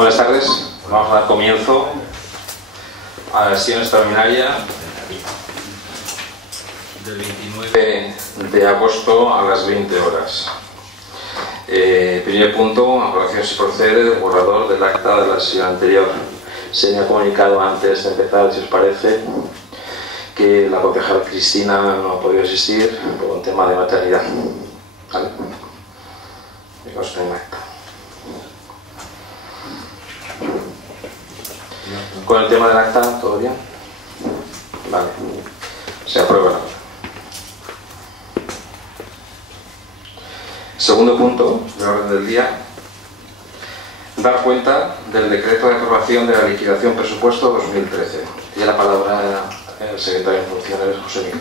Buenas tardes, vamos a dar comienzo a la sesión extraordinaria del 29 de agosto a las 20 horas. Primer punto, aprobación si procede del borrador del acta de la sesión anterior. Se me ha comunicado antes de empezar, si os parece, que la concejala Cristina no ha podido asistir por un tema de maternidad. ¿Vale? Y consta en acta. Con el tema del acta, ¿todo bien? Vale. Se aprueba la acta. Segundo punto del orden del día. Dar cuenta del decreto de aprobación de la liquidación presupuesto 2013. Tiene la palabra el secretario en funciones, José Miguel.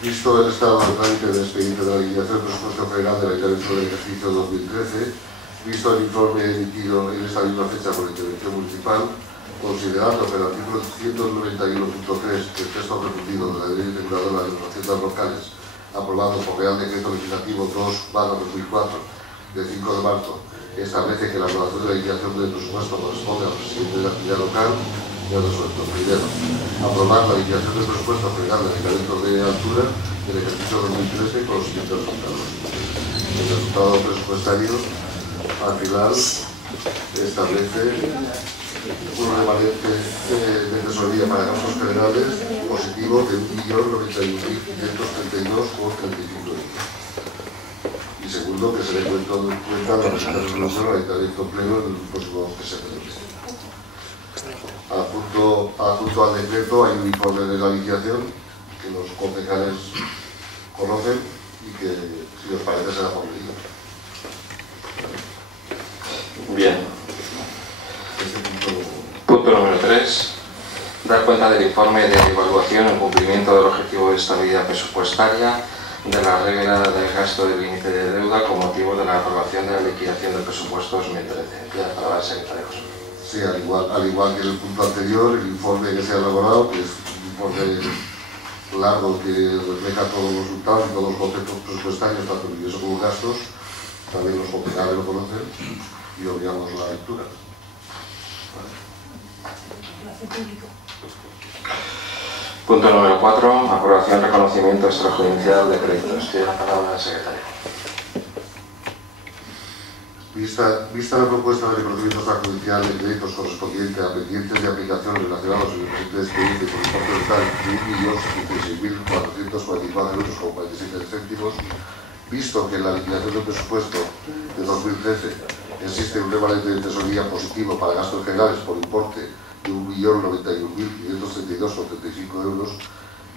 Visto el estado de trámite del expediente de la liquidación del presupuesto general del Ayuntamiento del ejercicio 2013, visto el informe emitido en esta misma fecha por la Intervención Municipal, considerando que el artículo 191.3 del texto repetido de la Ley Reguladora de las Haciendas Locales, aprobado por Real Decreto Legislativo 2/2004 de 5 de marzo, establece que la aprobación de la liquidación del presupuesto corresponde al presidente de la actividad local y al resuelto. Primero, aprobar la liquidación del presupuesto general del Ayuntamiento de Altura del ejercicio 2013 con los siguientes resultados. El resultado presupuestario al final establece un remanente de tesorería para gastos generales positivo de 1.091.532,35 €. Y segundo, que se dé cuenta de la resolución al Ayuntamiento pleno en el próximo que se celebre. Adjunto al decreto hay un informe de la liquidación que los concejales conocen y que, si os parece, será publicado. Bien. Punto número 3. Dar cuenta del informe de evaluación en cumplimiento del objetivo de estabilidad presupuestaria de la regla del gasto del límite de deuda con motivo de la aprobación de la liquidación del presupuesto 2013. Ya para la secretaria José. Sí, al igual que en el punto anterior, el informe que se ha elaborado, que es un informe largo que refleja todos los resultados y todos los conceptos presupuestarios, tanto ingresos como gastos, también los concejales lo conocen y obviamos la lectura. Punto número 4. Aprobación y reconocimiento extrajudicial de créditos. Tiene la palabra el secretario. Vista la propuesta de reconocimiento extrajudicial de créditos correspondiente a pendientes de aplicación relacionados en el presente expediente por importe total de 1.076.444,47 €, visto que en la liquidación del presupuesto de 2013 existe un remanente de tesorería positivo para gastos generales por importe de 1.091.532,35 €,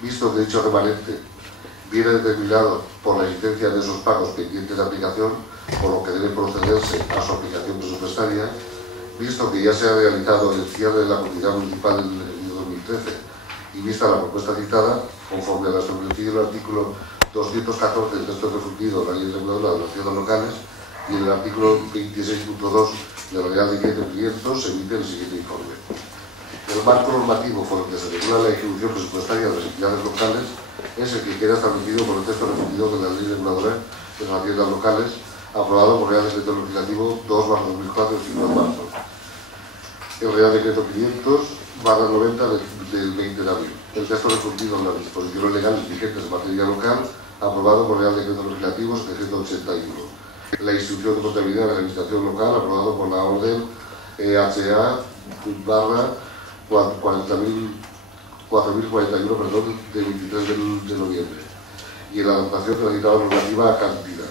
visto que dicho remanente viene determinado por la existencia de esos pagos pendientes de aplicación, por lo que debe procederse a su aplicación presupuestaria, visto que ya se ha realizado el cierre de la comunidad municipal en el ejercicio 2013 y vista la propuesta citada, conforme a lo establecido en el artículo 214 del texto refundido de la Ley Reguladora de las Haciendas Locales y en el artículo 26.2 de la Real Decreto 500, se emite el siguiente informe. El marco normativo por el que se regula la ejecución presupuestaria de las entidades locales es el que queda establecido por el texto refundido de la Ley Reguladora de las Haciendas Locales, aprobado por el Real Decreto Legislativo 2/2004 de 5 de marzo. El Real Decreto 500/90 del 20 de abril. El texto refundido en las disposiciones legales vigentes en materia local, aprobado por el Real Decreto Legislativo 781. La instrucción de contabilidad de la administración local, aprobado por la orden EHA/4041 de 23 de noviembre. Y en la adaptación de la citada normativa a cantidad,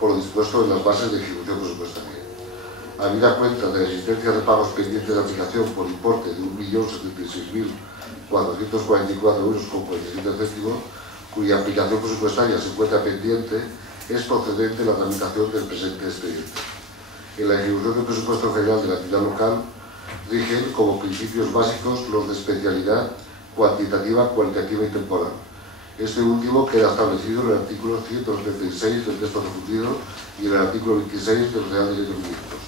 por lo dispuesto en las bases de ejecución presupuestaria. Habida cuenta de la existencia de pagos pendientes de aplicación por importe de 1.076.444,47 €, cuya aplicación presupuestaria se encuentra pendiente, es procedente la tramitación del presente expediente. En la ejecución del presupuesto general de la actividad local rigen como principios básicos los de especialidad cuantitativa, cualitativa y temporal. Este último queda establecido en el artículo 176 del texto refundido y en el artículo 26 del Real Decreto 500,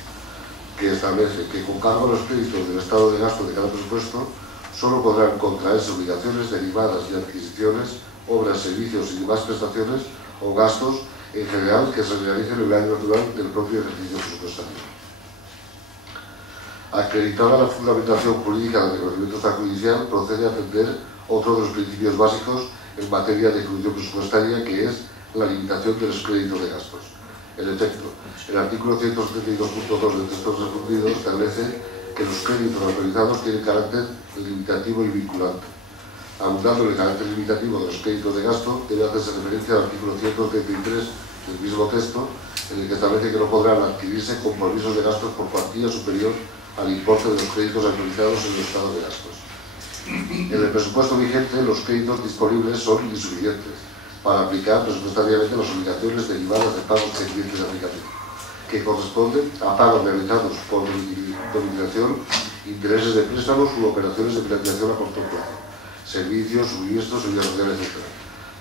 que establece que con cargo a los créditos del estado de gasto de cada presupuesto solo podrán contraerse obligaciones derivadas de adquisiciones, obras, servicios y demás prestaciones o gastos en general que se realicen en el año natural del propio ejercicio presupuestario. Acreditada la fundamentación jurídica del reconocimiento extrajudicial, procede a atender otro de los principios básicos en materia de ejecución presupuestaria, que es la limitación de los créditos de gastos. En efecto, el artículo 172.2 del texto refundido establece que los créditos autorizados tienen carácter limitativo y vinculante. Abundando en el carácter limitativo de los créditos de gasto, debe hacerse referencia al artículo 133 del mismo texto, en el que establece que no podrán adquirirse compromisos de gastos por cuantía superior al importe de los créditos autorizados en el estado de gastos. En el presupuesto vigente, los créditos disponibles son insuficientes para aplicar presupuestariamente las obligaciones derivadas de pagos pendientes de aplicación, que corresponden a pagos realizados por domiciliación, intereses de préstamos u operaciones de financiación a corto plazo, servicios, suministros, seguridad social, etc.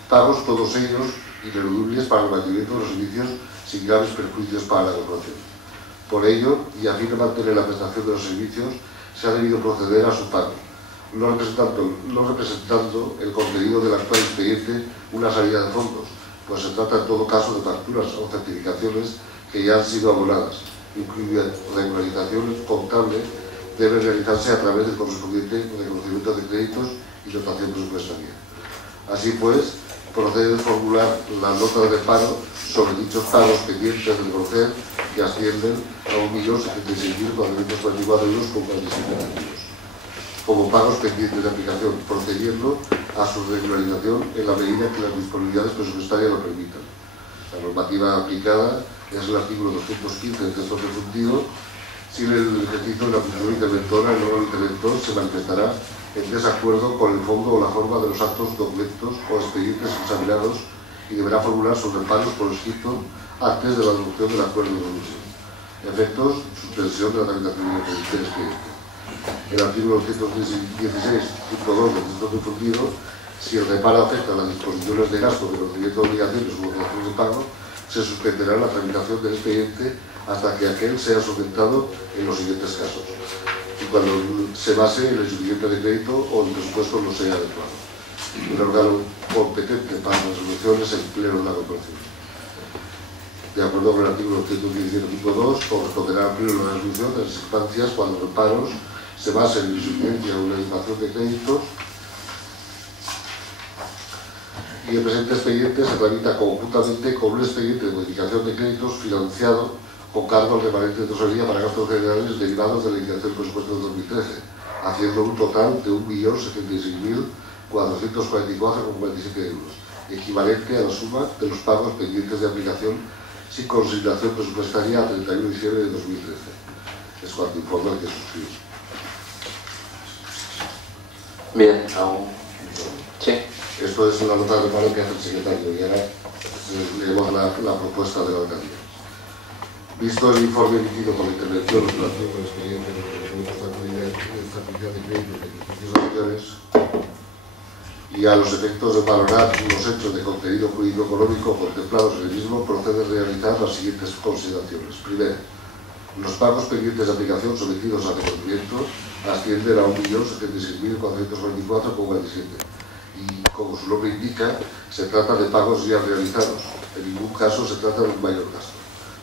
Pagos todos ellos ineludibles para el mantenimiento de los servicios sin graves perjuicios para la corporación. Por ello, y a fin de mantener la prestación de los servicios, se ha debido proceder a su pago, no representando el contenido del actual expediente una salida de fondos, pues se trata en todo caso de facturas o certificaciones que ya han sido abonadas, incluida regularización contable, debe realizarse a través del correspondiente reconocimiento de créditos y dotación presupuestaria. Así pues, procede a formular las notas de paro sobre dichos pagos pendientes de reconocer, que ascienden a 1.076.444 euros con 47 céntimos, como pagos pendientes de aplicación, procediendo a su regularización en la medida que las disponibilidades presupuestarias lo permitan. La normativa aplicada es el artículo 215 del texto refundido. Sin el ejercicio de la función interventora, el órgano interventor se manifestará en desacuerdo con el fondo o la forma de los actos, documentos o expedientes examinados y deberá formular sus reparos por escrito antes de la adopción del acuerdo de resolución. Efectos: suspensión de la tramitación del expediente. El artículo 116.2 del texto refundido, si el reparo afecta a las disposiciones de gasto, reconocimiento de obligaciones u obligaciones de pago, se suspenderá la tramitación del expediente hasta que aquel sea solventado en los siguientes casos, y cuando se base en el insuficiente de crédito o el presupuesto no sea adecuado. El órgano competente para la resolución es el Pleno de la Corporación. De acuerdo con el artículo 117.2, corresponderá al Pleno de la resolución de las circunstancias cuando los reparos se basen en insuficiencia o regularización de créditos, y el presente expediente se tramita conjuntamente con un expediente de modificación de créditos financiado con cargo al remanente de tesorería para gastos generales derivados de la liquidación del presupuesto de 2013, haciendo un total de 1.076.444,47 euros, equivalente a la suma de los pagos pendientes de aplicación sin consignación presupuestaria a 31 de diciembre de 2013. Es cuanto informa el que suscribe. Bien, aún. Sí. Esto es una nota de paro que hace el secretario y ahora leemos la propuesta de la alcaldía. Visto el informe emitido por la intervención relativo al expediente de estabilidad de créditos de ejercicios anteriores y a los efectos de valorar los hechos de contenido jurídico-económico contemplados en el mismo, procede a realizar las siguientes consideraciones. Primero, los pagos pendientes de aplicación sometidos al reconocimiento ascienden a 1.076.444,47. Y, como su nombre indica, se trata de pagos ya realizados. En ningún caso se trata de un mayor gasto,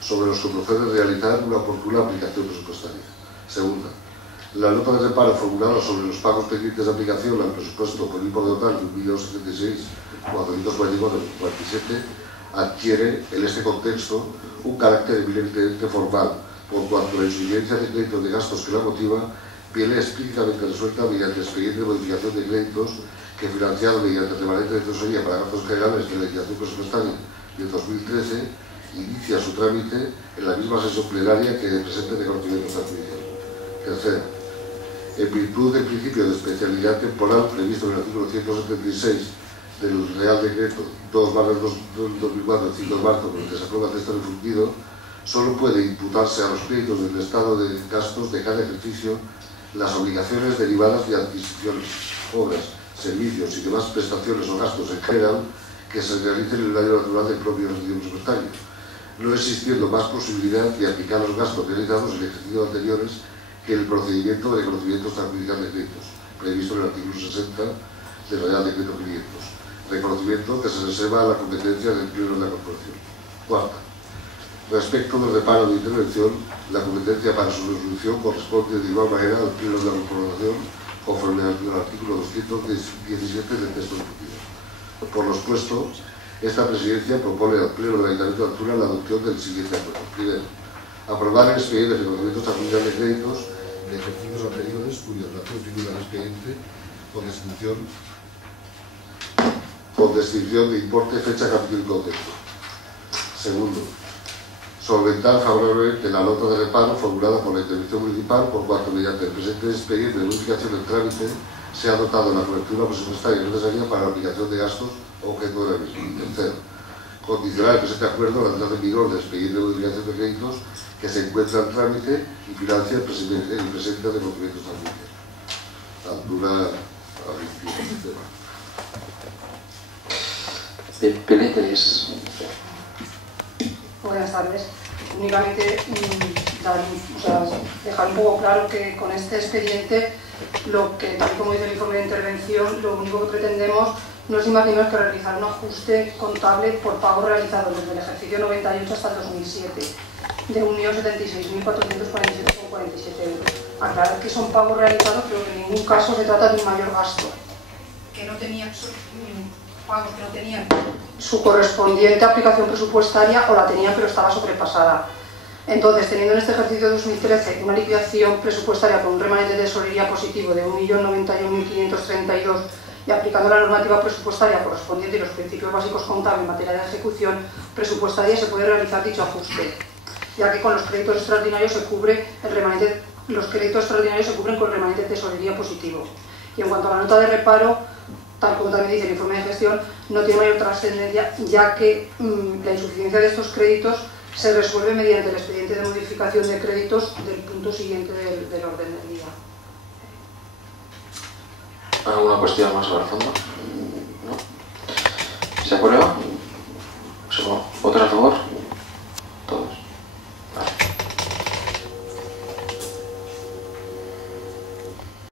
sobre los que procede realizar una oportuna aplicación presupuestaria. Segunda, la nota de reparo formulada sobre los pagos pendientes de aplicación al presupuesto por importe total de 1.076.444,47 adquiere, en este contexto, un carácter eminentemente formal, por cuanto la insuficiencia de créditos de gastos que la motiva viene explícitamente resuelta mediante expediente de modificación de créditos que, financiado mediante el remanente de tesorería para gastos generales de la liquidación presupuestaria del 2013, inicia su trámite en la misma sesión plenaria que presente de conocimiento extrajudicial. Tercero, en virtud del principio de especialidad temporal previsto en el artículo 176 del Real Decreto 2/2004 del 5 de marzo, por el que se aprueba el texto refundido, solo puede imputarse a los créditos del estado de gastos de cada ejercicio las obligaciones derivadas de adquisiciones, obras, servicios y demás prestaciones o gastos en general que se realicen en el año natural del propio ejercicio presupuestario, no existiendo más posibilidad de aplicar los gastos realizados en ejercicios anteriores que el procedimiento de reconocimiento extrajudicial de créditos, previsto en el artículo 60 del Real Decreto 500, reconocimiento que se reserva a la competencia del Pleno de la Corporación. Cuarta, Respecto del reparo de intervención, la competencia para su resolución corresponde de igual manera al Pleno de la Corporación, conforme al artículo 217 del texto discutido. Por lo expuesto, esta presidencia propone al Pleno del Ayuntamiento de Altura la adopción del siguiente acuerdo. Primero, aprobar el expediente de reconocimiento extrajudicial de créditos de ejercicios anteriores cuya relación figura en el expediente con descripción de importe, fecha, capítulo y concepto. Segundo, solventar favorablemente la nota de reparo formulada por la Intervención Municipal por cuanto mediante el presente expediente de modificación del trámite se ha dotado la cobertura presupuestaria necesaria para la aplicación de gastos objeto de la misma. Y tercero, condicionar el presente acuerdo a la entrada en vigor del expediente de modificación de créditos que se encuentra en trámite y financia el presente de conocimientos también. Altura a 21 tema. Peleteris. Buenas tardes. Únicamente dejar un poco claro que con este expediente, tal y como dice el informe de intervención, lo único que pretendemos no es ni más ni menos que realizar un ajuste contable por pagos realizados desde el ejercicio 98 hasta el 2007 de 1.076.447,47 euros. Aclarar que son pagos realizados, pero que en ningún caso se trata de un mayor gasto, que no tenía pagos que no tenían su correspondiente aplicación presupuestaria o la tenían pero estaba sobrepasada. Entonces, teniendo en este ejercicio 2013 una liquidación presupuestaria con un remanente de tesorería positivo de 1.091.532 y aplicando la normativa presupuestaria correspondiente y los principios básicos contables en materia de ejecución presupuestaria, se puede realizar dicho ajuste, ya que con los créditos extraordinarios se cubre el remanente, los créditos extraordinarios se cubren con el remanente de tesorería positivo. Y en cuanto a la nota de reparo, tal como también dice el informe de gestión, no tiene mayor trascendencia, ya que la insuficiencia de estos créditos se resuelve mediante el expediente de modificación de créditos del punto siguiente del orden del día. ¿Alguna cuestión más sobre el fondo? ¿No? ¿Se aprueba? ¿Votos a favor? Todos. Vale.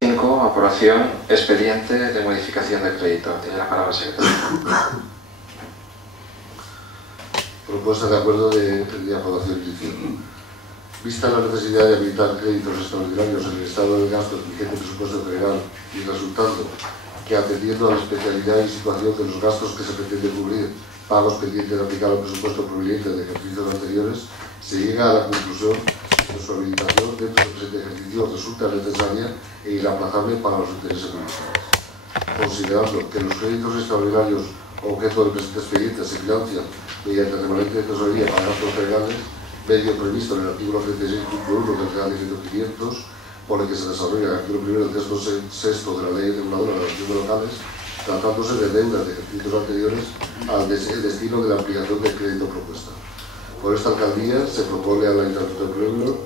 5. Aprobación expediente de modificación de crédito. Tiene la palabra el secretario. Propuesta de acuerdo de aprobación inicial. Vista la necesidad de habilitar créditos extraordinarios en el estado del gasto del vigente presupuesto general y resultando que, atendiendo a la especialidad y situación de los gastos que se pretende cubrir, pagos pendientes de aplicar al presupuesto proveniente de ejercicios anteriores, se llega a la conclusión que su habilitación dentro del presente ejercicio resulta necesaria e inaplazable para los intereses municipales. Considerando que los créditos extraordinarios objeto del presente expediente se financian mediante el remanente de tesorería para gastos generales, medio previsto en el artículo 36.1 del Real Decreto 500, por el que se desarrolla el artículo 1 del texto sexto de la Ley Reguladora de las Relaciones Locales, tratándose de deudas de ejercicios anteriores al destino de la aplicación del crédito propuesta. Por esta alcaldía se propone al Ayuntamiento de Pueblo,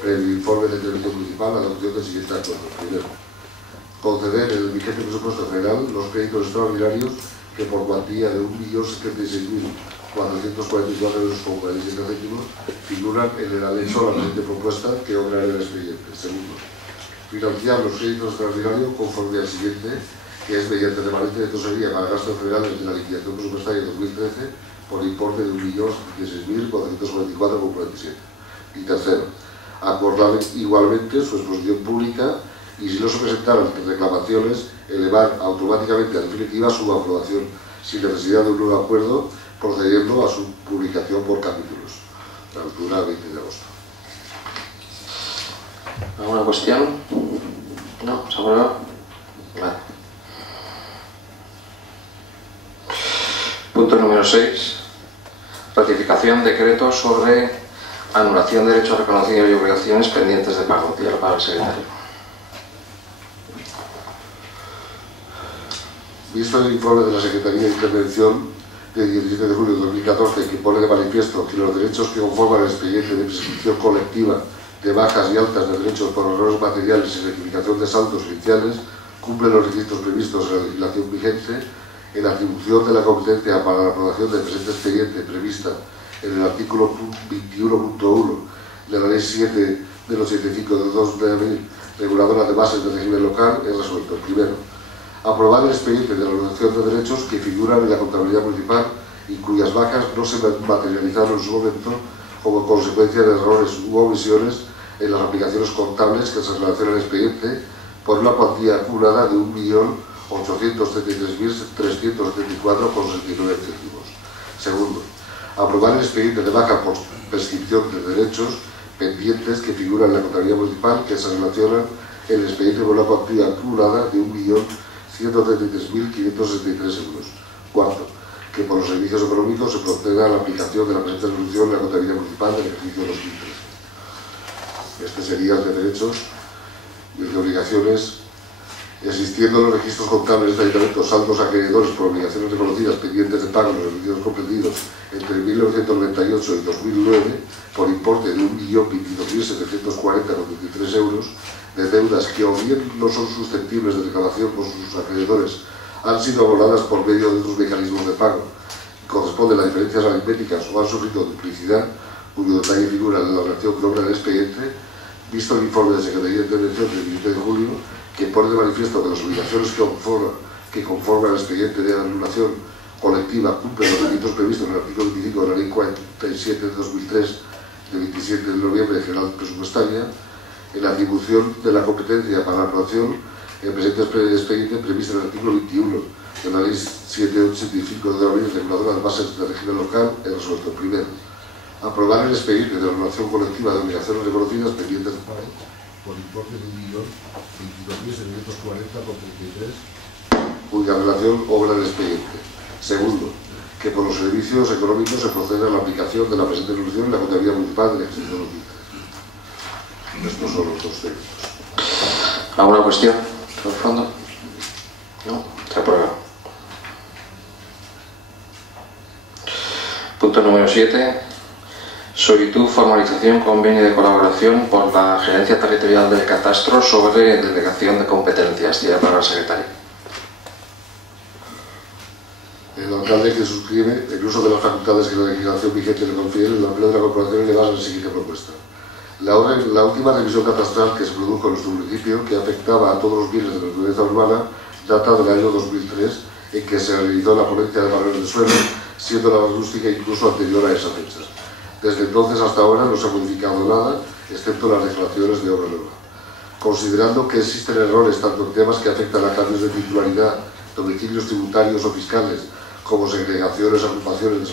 previo informe de intervención municipal, la adopción del siguiente acuerdo. Primero, conceder en el vigente presupuesto general los créditos extraordinarios que por cuantía de 1.076.444,47 euros figuran en el anexo a la presente propuesta que obra en el expediente. Segundo, financiar los créditos extraordinarios conforme al siguiente, que es mediante remanente de tesorería para gastos generales de la liquidación presupuestaria 2013 por importe de 1.016.444,47. Y tercero, acordar igualmente su exposición pública y, si no se presentaran reclamaciones, elevar automáticamente a definitiva su aprobación sin necesidad de un nuevo acuerdo, procediendo a su publicación por capítulos. La altura 20 de agosto. ¿Alguna cuestión? ¿No? ¿Se aprueba? Vale. Punto número 6. Ratificación de decreto sobre anulación de derechos reconocidos y obligaciones pendientes de pago. Tiene la palabra el secretario. Visto el informe de la Secretaría de Intervención del 17 de julio de 2014, que pone de manifiesto que los derechos que conforman el expediente de prescripción colectiva de bajas y altas de derechos por errores materiales y rectificación de saldos iniciales cumplen los requisitos previstos en la legislación vigente, en la atribución de la competencia para la aprobación del presente expediente prevista en el artículo 21.1 de la Ley 7 del 85 del 2 de abril, reguladora de bases del régimen local, es resuelto. Primero, aprobar el expediente de la anulación de derechos que figuran en la contabilidad municipal y cuyas bajas no se materializaron en su momento como consecuencia de errores u omisiones en las aplicaciones contables que se relacionan al expediente por una cuantía acumulada de 1.833.374,69 céntimos. Segundo, aprobar el expediente de baja por prescripción de derechos pendientes que figuran en la contabilidad municipal que se relacionan en el expediente por una cuantía acumulada de 1.133.563 euros. Cuarto, que por los servicios económicos se proceda a la aplicación de la presente resolución en la contabilidad municipal del ejercicio 2013. Este sería el de derechos y el de obligaciones. Existiendo en los registros contables de ayuntamientos saldos acreedores por obligaciones reconocidas pendientes de pago en los servicios comprendidos entre 1998 y 2009 por importe de 1.022.740,23 euros de deudas que o bien no son susceptibles de reclamación por sus acreedores, han sido abonadas por medio de otros mecanismos de pago, corresponden a diferencias aritméticas o han sufrido duplicidad, cuyo detalle figura en la relación que obra el expediente, visto el informe de Secretaría de Intervención del 17 de julio, que pone de manifiesto que las obligaciones que conforman el expediente de anulación colectiva cumplen los requisitos previstos en el artículo 25 de la Ley 47 de 2003, de 27 de noviembre general presupuestaria, en la atribución de la competencia para la aprobación el presente expediente previsto en el artículo 21 de la Ley 785 de abril reguladora de bases de régimen local, es resuelto. Primero, aprobar el expediente de anulación colectiva de obligaciones reconocidas pendientes de pago por importe de 1.022.740,33, cuya relación obra el expediente. Segundo, que por los servicios económicos se proceda a la aplicación de la presente resolución en la contabilidad municipal del ejercicio 2013. Estos son los dos técnicos. ¿Alguna cuestión por el fondo? No, se aprueba. Punto número 7. Solicitud, formalización, convenio de colaboración por la Gerencia Territorial del Catastro sobre delegación de competencias. Tiene la palabra el secretario. El alcalde, que suscribe el uso de las facultades que la legislación vigente le confiere, el empleo de la corporación le basa en la siguiente propuesta. La última revisión catastral que se produjo en nuestro municipio, que afectaba a todos los bienes de la naturaleza urbana, data del año 2003, en que se realizó la ponencia de barreras de suelo, siendo la más rústica incluso anterior a esa fecha. Desde entonces hasta ahora no se ha modificado nada, excepto las declaraciones de obra nueva. Considerando que existen errores tanto en temas que afectan a cambios de titularidad, domicilios tributarios o fiscales, como segregaciones, agrupaciones,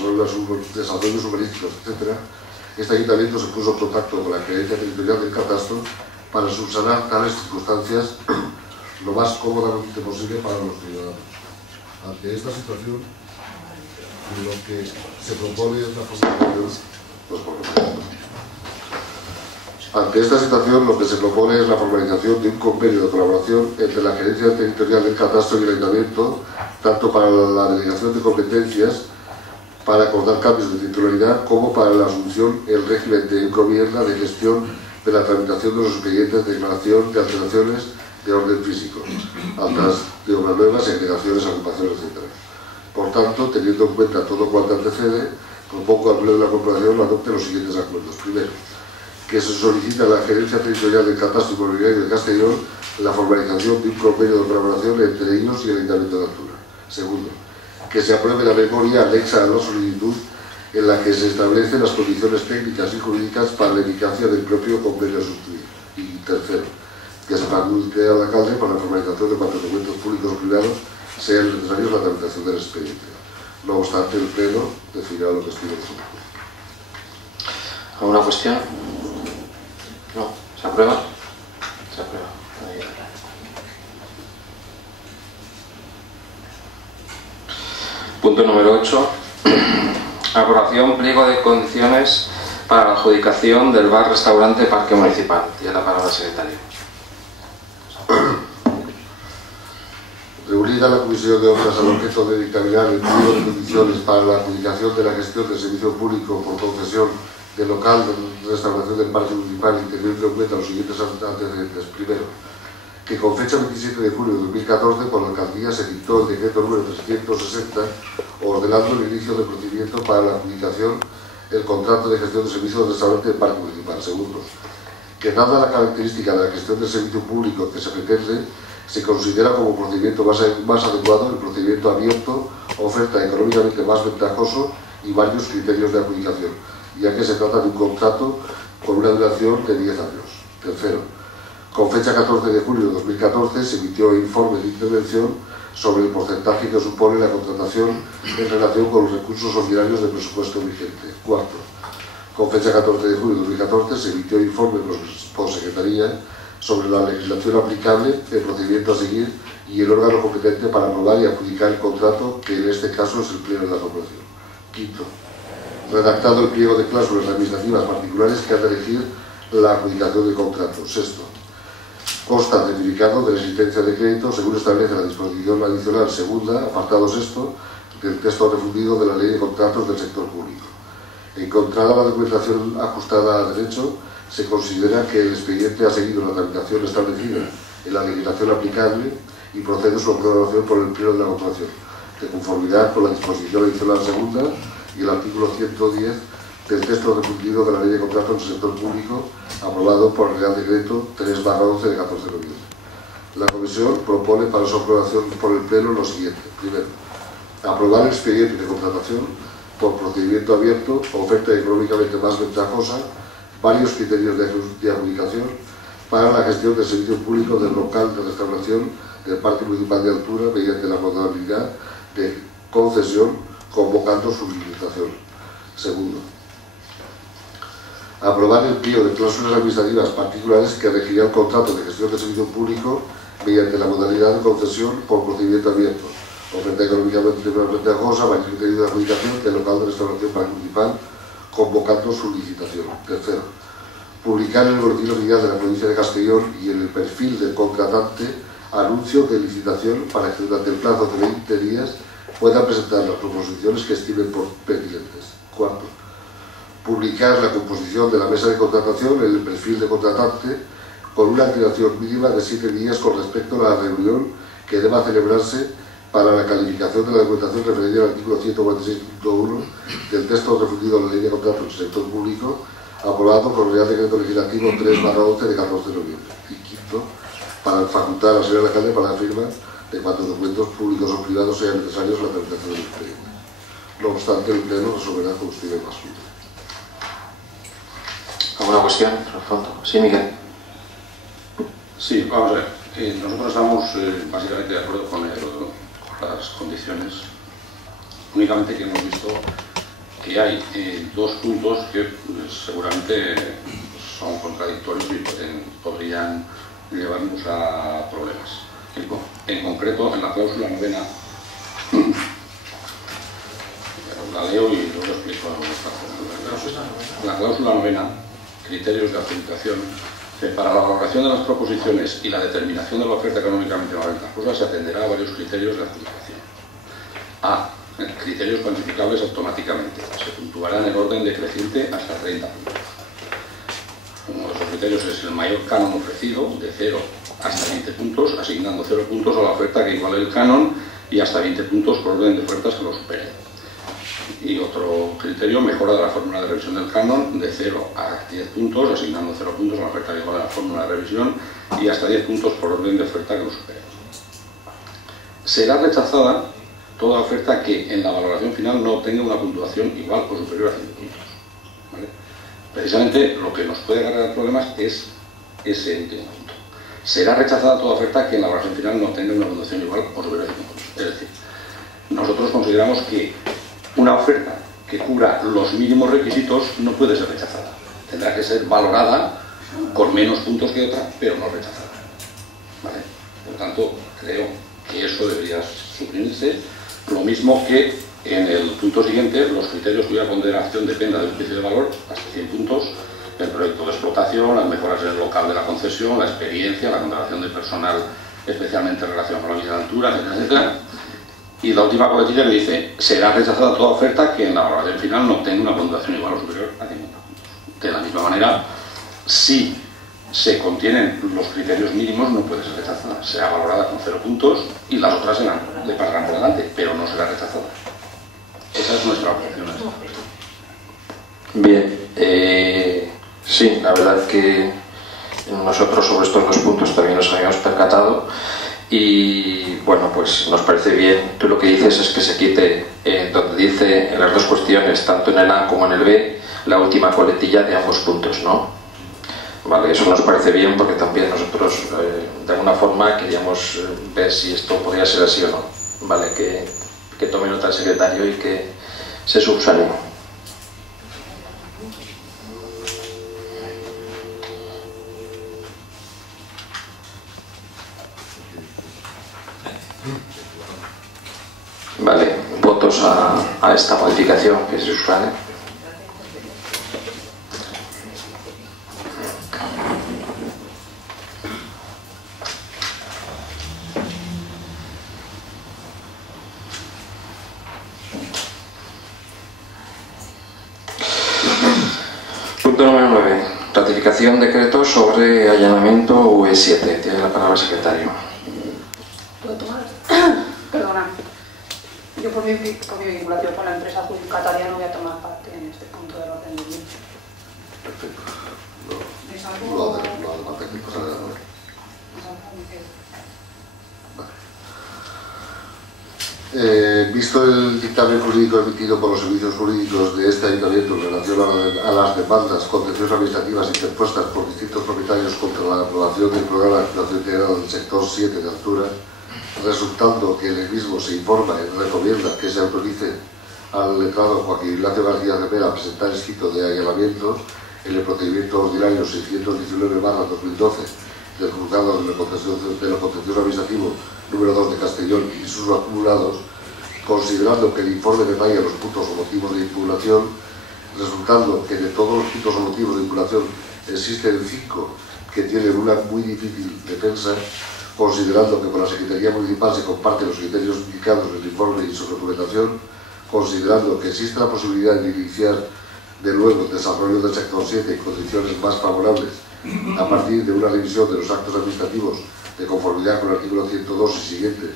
desarrollos urbanísticos, etc., este ayuntamiento se puso en contacto con la Gerencia Territorial del Catastro para subsanar tales circunstancias lo más cómodamente posible para los ciudadanos. Ante esta situación, lo que se propone es la formalización. Ante esta situación, lo que se propone es la formalización de un convenio de colaboración entre la Gerencia Territorial del Catastro y el Ayuntamiento, tanto para la delegación de competencias, para acordar cambios de titularidad, como para la asunción el régimen de encomienda de gestión de la tramitación de los expedientes de declaración de alteraciones de orden físico, altas de obras nuevas, segregaciones, agrupaciones, etc. Por tanto, teniendo en cuenta todo cuanto antecede, propongo al Pleno de la Corporación adopte los siguientes acuerdos. Primero, que se solicita a la Gerencia Territorial del Catastro Inmobiliario de Castellón la formalización de un convenio de colaboración entre ellos y el Ayuntamiento de Altura. Segundo, que se apruebe la memoria anexa a la solicitud en la que se establecen las condiciones técnicas y jurídicas para la eficacia del propio convenio suscrito. Y tercero, que se faculte al alcalde para la formalización de cuantos documentos públicos o privados sean necesarios la tramitación del expediente. No obstante, el Pleno definirá lo que estime oportuno. ¿Alguna cuestión? No. ¿Se aprueba? Se aprueba. Punto número 8. Aprobación pliego de condiciones para la adjudicación del bar-restaurante Parque Municipal. Tiene la palabra el secretario. Reunida la Comisión de Obras al objeto de dictaminar el pliego de condiciones para la adjudicación de la gestión del servicio público por concesión del local de restauración del Parque Municipal y teniendo en cuenta los siguientes antecedentes. Primero, que con fecha 27 de julio de 2014 por la alcaldía se dictó el decreto número 360 ordenando el inicio del procedimiento para la adjudicación del contrato de gestión de servicios de restaurante del Parque Municipal. Segundo, que dada la característica de la gestión del servicio público que se pretende, se considera como procedimiento más adecuado el procedimiento abierto, oferta económicamente más ventajoso y varios criterios de adjudicación, ya que se trata de un contrato con una duración de 10 años. Tercero, con fecha 14 de julio de 2014 se emitió informe de intervención sobre el porcentaje que supone la contratación en relación con los recursos ordinarios del presupuesto vigente. Cuarto, con fecha 14 de julio de 2014 se emitió informe por Secretaría sobre la legislación aplicable, el procedimiento a seguir y el órgano competente para aprobar y adjudicar el contrato, que en este caso es el Pleno de la Corporación. Quinto, redactado el pliego de cláusulas administrativas particulares que han de elegir la adjudicación del contrato. Sexto, consta certificado de la existencia de crédito según establece la disposición adicional segunda, apartado sexto, del texto refundido de la Ley de Contratos del Sector Público. Encontrada la documentación ajustada a derecho, se considera que el expediente ha seguido la tramitación establecida en la legislación aplicable y procede su aprobación por el Pleno de la Corporación, de conformidad con la disposición adicional segunda y el artículo 110 del texto refundido de la Ley de Contratos del Sector Público, aprobado por el Real Decreto 3/11 de 14 de noviembre. La Comisión propone para su aprobación por el Pleno lo siguiente. Primero, aprobar el expediente de contratación por procedimiento abierto, oferta económicamente más ventajosa, varios criterios de adjudicación para la gestión del servicio público del local de restauración del Parque Municipal de Altura mediante la modalidad de concesión, convocando su licitación. Segundo, aprobar el pliego de cláusulas administrativas particulares que regirá el contrato de gestión de servicio público mediante la modalidad de concesión por procedimiento abierto, oferta económicamente más ventajosa, varios criterios de adjudicación del local de restauración Parque Municipal, convocando su licitación. Tercero, publicar en el boletín oficial de la provincia de Castellón y en el perfil del contratante anuncio de licitación para que durante el plazo de 20 días puedan presentar las proposiciones que estimen por pertinentes. Cuarto, publicar la composición de la mesa de contratación en el perfil de contratante con una antelación mínima de 7 días con respecto a la reunión que deba celebrarse para la calificación de la documentación referida al artículo 146.1 del texto refundido en la Ley de Contratos del Sector Público, aprobado por el Real Decreto Legislativo 3/11 de 14 de noviembre. Y quinto, para facultar al señor alcalde para la firma de cuantos documentos públicos o privados sean necesarios en la tramitación del expediente. No obstante, el Pleno resolverá como estime más útil. ¿Alguna cuestión? Respondo. Sí, Miguel. Sí, vamos a ver. Nosotros estamos básicamente de acuerdo con las condiciones. Únicamente que hemos visto que hay dos puntos que seguramente son contradictorios y podrían llevarnos a problemas. En concreto, en la cláusula novena, la leo y luego explico la cláusula novena, criterios de adjudicación, para la valoración de las proposiciones y la determinación de la oferta económicamente más ventajosa se atenderá a varios criterios de adjudicación. A. Criterios cuantificables automáticamente. Se puntuarán en orden decreciente hasta 30 puntos. Uno de esos criterios es el mayor canon ofrecido, de 0 hasta 20 puntos, asignando 0 puntos a la oferta que iguale el canon y hasta 20 puntos por orden de ofertas que lo superen. Y otro criterio, mejora de la fórmula de revisión del canon, de 0 a 10 puntos, asignando 0 puntos a la oferta que iguale la fórmula de revisión y hasta 10 puntos por orden de oferta que lo supere. Será rechazada toda oferta que en la valoración final no obtenga una puntuación igual o superior a 5 puntos. ¿Vale? Precisamente lo que nos puede generar problemas es ese último punto. Será rechazada toda oferta que en la valoración final no obtenga una puntuación igual o superior a 5 puntos. Es decir, nosotros consideramos que una oferta que cubra los mínimos requisitos no puede ser rechazada. Tendrá que ser valorada con menos puntos que otra, pero no rechazada. ¿Vale? Por lo tanto, creo que eso debería suprimirse. Lo mismo que en el punto siguiente, los criterios cuya ponderación dependa del juicio de valor, hasta 100 puntos, el proyecto de explotación, las mejoras en el local de la concesión, la experiencia, la contratación de personal especialmente en relación con la misa de altura, etcétera, etcétera. Y la última coletilla que dice, será rechazada toda oferta que en la valoración final no obtenga una puntuación igual o superior a 50 puntos. De la misma manera, si se contienen los criterios mínimos, no puede ser rechazada. Será valorada con 0 puntos y las otras le pasarán por delante, pero no será rechazada. Esa es nuestra objeción. Bien, sí, la verdad que nosotros sobre estos dos puntos también nos habíamos percatado Y bueno, pues nos parece bien. Tú lo que dices es que se quite, donde dice en las dos cuestiones, tanto en el A como en el B, la última coletilla de ambos puntos, ¿no? Vale, eso nos parece bien porque también nosotros de alguna forma queríamos ver si esto podría ser así o no. Vale, que tome nota el secretario y que se subsane. Vale, votos a esta modificación que se subsane. Punto número 9. Ratificación decreto sobre allanamiento UE7. Tiene la palabra el secretario. ¿Puedo tomar? Perdona. Yo por mi vinculación con la empresa adjudicataria no voy a tomar parte en este punto del orden del día. Perfecto. ¿Es No algo? hace falta que pase nada. Visto el dictamen jurídico emitido por los servicios jurídicos de este ayuntamiento en relación a las demandas contenciosas administrativas interpuestas por distintos propietarios contra la aprobación del programa de actuación integrado del sector 7 de altura, resultando que en el mismo se informa y recomienda que se autorice al letrado Joaquín Ignacio García Cepeda a presentar escrito de allanamiento en el procedimiento ordinario 619/2012 del Juzgado de lo Contencioso Administrativo número 2 de Castellón y sus acumulados, considerando que el informe detalla los puntos o motivos de impugnación, resultando que de todos los puntos o motivos de impugnación existen 5 que tienen una muy difícil defensa, considerando que con la Secretaría Municipal se comparten los criterios indicados en el informe y su documentación, considerando que existe la posibilidad de iniciar de nuevo el desarrollo del sector 7 en condiciones más favorables a partir de una revisión de los actos administrativos de conformidad con el artículo 102 y siguiente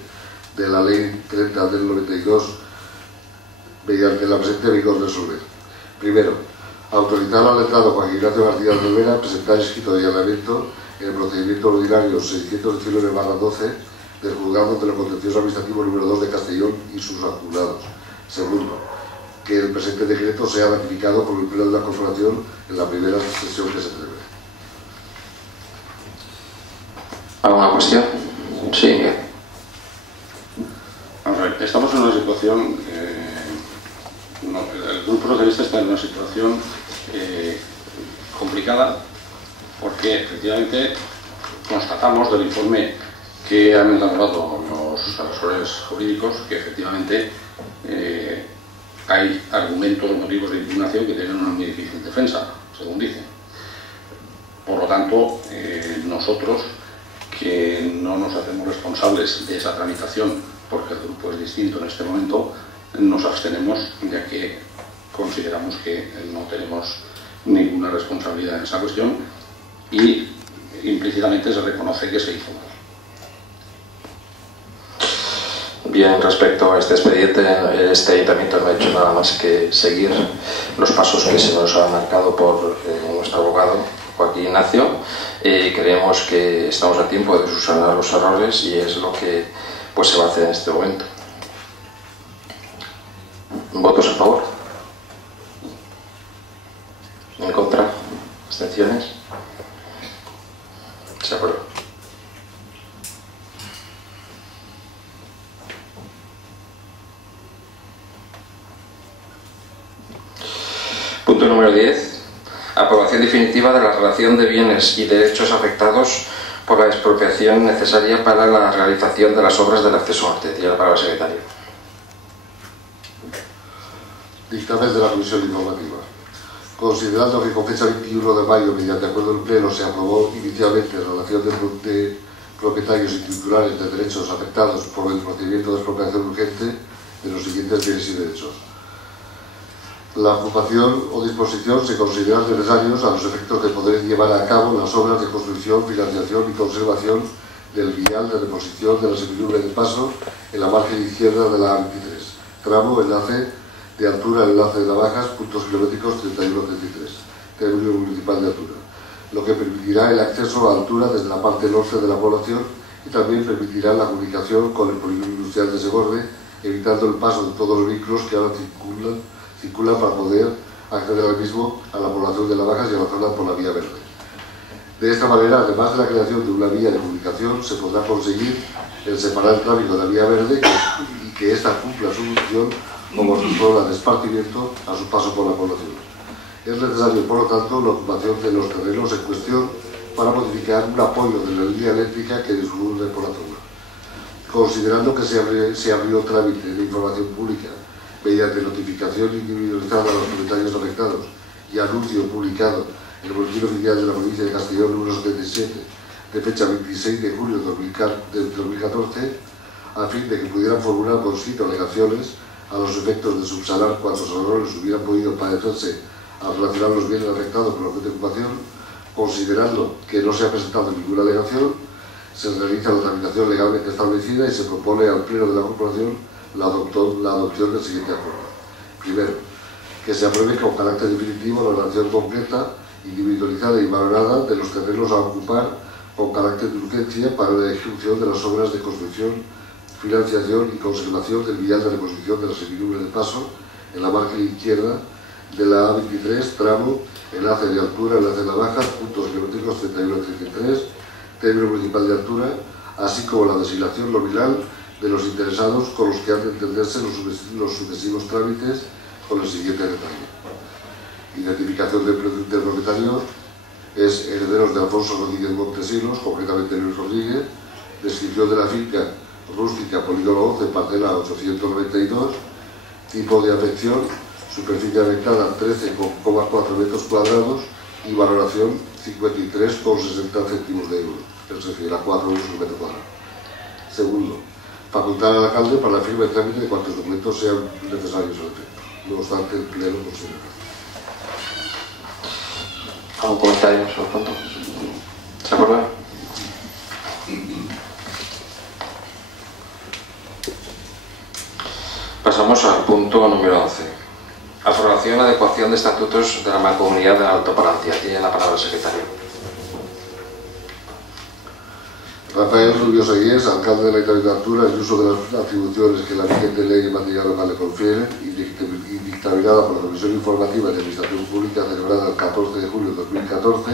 de la Ley 30 del 92, mediante la presente vigor resolver. Primero, autorizar al letrado Joaquín Ignacio García Cepeda a presentar escrito de allanamiento en el procedimiento ordinario 619/12 del Juzgado de lo Contencioso Administrativo número 2 de Castellón y sus acumulados. Segundo, que el presente decreto sea ratificado por el Pleno de la Corporación en la primera sesión que se prevé. ¿Alguna cuestión? Sí, Miguel. Vamos a ver, estamos en una situación, el Grupo Socialista está en una situación complicada porque efectivamente constatamos del informe que han elaborado los asesores jurídicos que efectivamente hay argumentos o motivos de impugnación que tienen una muy difícil defensa, según dicen. Por lo tanto, nosotros, que no nos hacemos responsables de esa tramitación porque el grupo es distinto en este momento, nos abstenemos ya que consideramos que no tenemos ninguna responsabilidad en esa cuestión y implícitamente se reconoce que se hizo mal. Bien, respecto a este expediente, este ayuntamiento no ha hecho nada más que seguir los pasos que se nos ha marcado por nuestro abogado Joaquín Ignacio. Creemos que estamos a tiempo de subsanar los errores y es lo que pues se va a hacer en este momento. ¿Votos a favor? ¿En contra? ¿Abstenciones? Se aprueba. Punto número 10. Aprobación definitiva de la relación de bienes y derechos afectados por la expropiación necesaria para la realización de las obras del acceso norte. Tiene la palabra el secretario. Dictamen de la Comisión Informativa. Considerando que con fecha 21 de mayo, mediante acuerdo del Pleno, se aprobó inicialmente la relación de propietarios y titulares de derechos afectados por el procedimiento de expropiación urgente de los siguientes bienes y derechos. La ocupación o disposición se consideran necesarios a los efectos de poder llevar a cabo las obras de construcción, financiación y conservación del vial de reposición de la servidumbre de paso en la margen izquierda de la A23, tramo enlace de altura, enlace de navajas, puntos kilométricos 31-33, término municipal de altura, lo que permitirá el acceso a altura desde la parte norte de la población y también permitirá la comunicación con el polígono industrial de Segorbe, evitando el paso de todos los vehículos que ahora circulan para poder acceder al mismo a la población de Navajas y a la zona por la vía verde. De esta manera, además de la creación de una vía de comunicación, se podrá conseguir el separar el tráfico de la vía verde y que ésta cumpla su función como zona de esparcimiento a su paso por la población. Es necesario, por lo tanto, la ocupación de los terrenos en cuestión para modificar un apoyo de la línea eléctrica que discurre por la zona. Considerando que se abrió trámite de información pública mediante notificación individualizada a los propietarios afectados y anuncio publicado en el Boletín Oficial de la Provincia de Castellón número 77 de fecha 26 de julio de 2014, a fin de que pudieran formular por escrito alegaciones a los efectos de subsanar cuantos errores hubieran podido padecerse al relacionar los bienes afectados por la fuente de ocupación, considerando que no se ha presentado ninguna alegación, se realiza la tramitación legalmente establecida y se propone al Pleno de la Corporación la adopción del siguiente acuerdo. Primero, que se apruebe con carácter definitivo la relación completa, individualizada y valorada de los terrenos a ocupar con carácter de urgencia para la ejecución de las obras de construcción, financiación y conservación del vial de reconstrucción de la servidumbre de paso en la margen izquierda de la A23, tramo, enlace de altura, enlace de Navajas, puntos kilométricos 31 a 33, término municipal de altura, así como la designación nominal de los interesados con los que han de entenderse los sucesivos trámites con el siguiente detalle. Identificación del propietario es herederos de Alfonso Rodríguez Montesinos, concretamente Luis Rodríguez, descripción de la finca rústica polígono 11, parcela 892, tipo de afección, superficie afectada 13,4 metros cuadrados y valoración 53,60 céntimos de euro, es decir, a 4 euros por metro cuadrado. Segundo, facultar al alcalde para la firma y trámite de cuantos documentos sean necesarios al efecto. No obstante, el Pleno considera. ¿Algún comentario sobre el punto? ¿Se acuerdan? Pasamos al punto número 11. Aprobación y adecuación de estatutos de la Mancomunidad de Alto Palancia. Tiene la palabra el secretario. Rafael Rubio Seguíes, alcalde de la Ayuntamiento de Altura, en uso de las atribuciones que la vigente ley en materia local le confiere y dictaminada por la Comisión Informativa de Administración Pública celebrada el 14 de julio de 2014,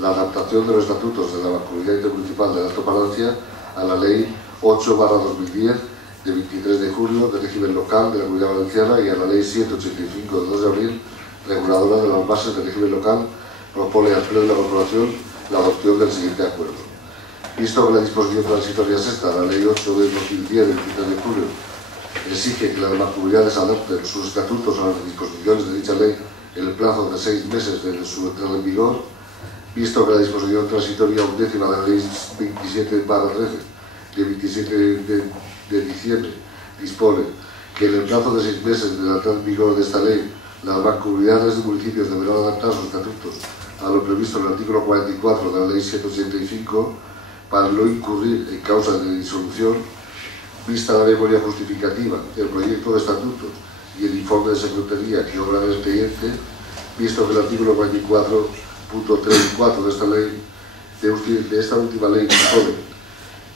la adaptación de los estatutos de la Mancomunidad Intermunicipal de Alto Palancia a la Ley 8/2010 de 23 de julio del régimen local de la Comunidad Valenciana y a la Ley 785 de 2 de abril, reguladora de las bases del régimen local, propone al Pleno de la Corporación la adopción del siguiente acuerdo. Visto que la disposición transitoria sexta, la Ley 8 de 2010 del 23 de julio, exige que las mancomunidades adopten sus estatutos a las disposiciones de dicha ley en el plazo de 6 meses desde su entrada en vigor, visto que la disposición transitoria 11ª de la Ley 27/13 de 27 de diciembre dispone que en el plazo de 6 meses de la entrada en vigor de esta ley, las mancomunidades de municipios deberán adaptar sus estatutos a lo previsto en el artículo 44 de la Ley 785 para no incurrir en causas de disolución, vista la memoria justificativa, el proyecto de estatutos y el informe de secretaría que obra el expediente, visto que el artículo 44.3 de esta ley, de esta última ley, dispone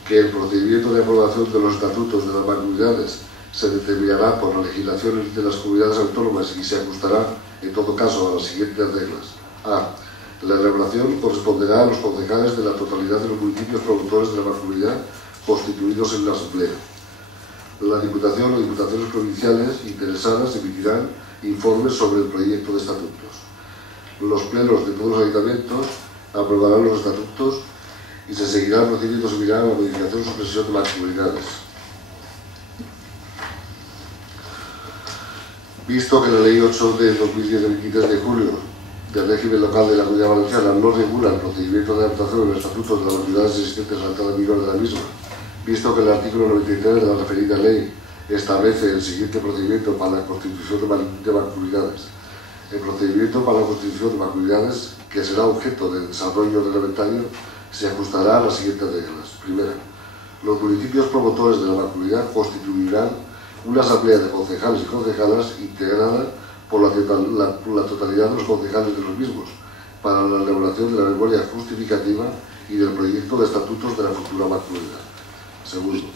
que el procedimiento de aprobación de los estatutos de las mancomunidades se determinará por la legislación de las comunidades autónomas y se ajustará, en todo caso, a las siguientes reglas. A. La elaboración corresponderá a los concejales de la totalidad de los municipios promotores de la mancomunidad constituidos en la Asamblea. La Diputación o Diputaciones provinciales interesadas emitirán informes sobre el proyecto de estatutos. Los plenos de todos los ayuntamientos aprobarán los estatutos y se seguirá el procedimiento similar a la modificación o supresión de mancomunidades. Visto que la Ley 8 de 2010 de 23 de julio del régimen local de la Comunidad Valenciana no regula el procedimiento de adaptación de los estatutos de las mancomunidades existentes a la entrada en vigor de la misma, visto que el artículo 93 de la referida ley establece el siguiente procedimiento para la constitución de mancomunidades. El procedimiento para la constitución de mancomunidades, que será objeto de desarrollo reglamentario, se ajustará a las siguientes reglas. Primera, los municipios promotores de la mancomunidad constituirán una asamblea de concejales y concejalas integrada por la totalidad de los concejales de los mismos, para la elaboración de la memoria justificativa y del proyecto de estatutos de la futura mancomunidad. Segundo,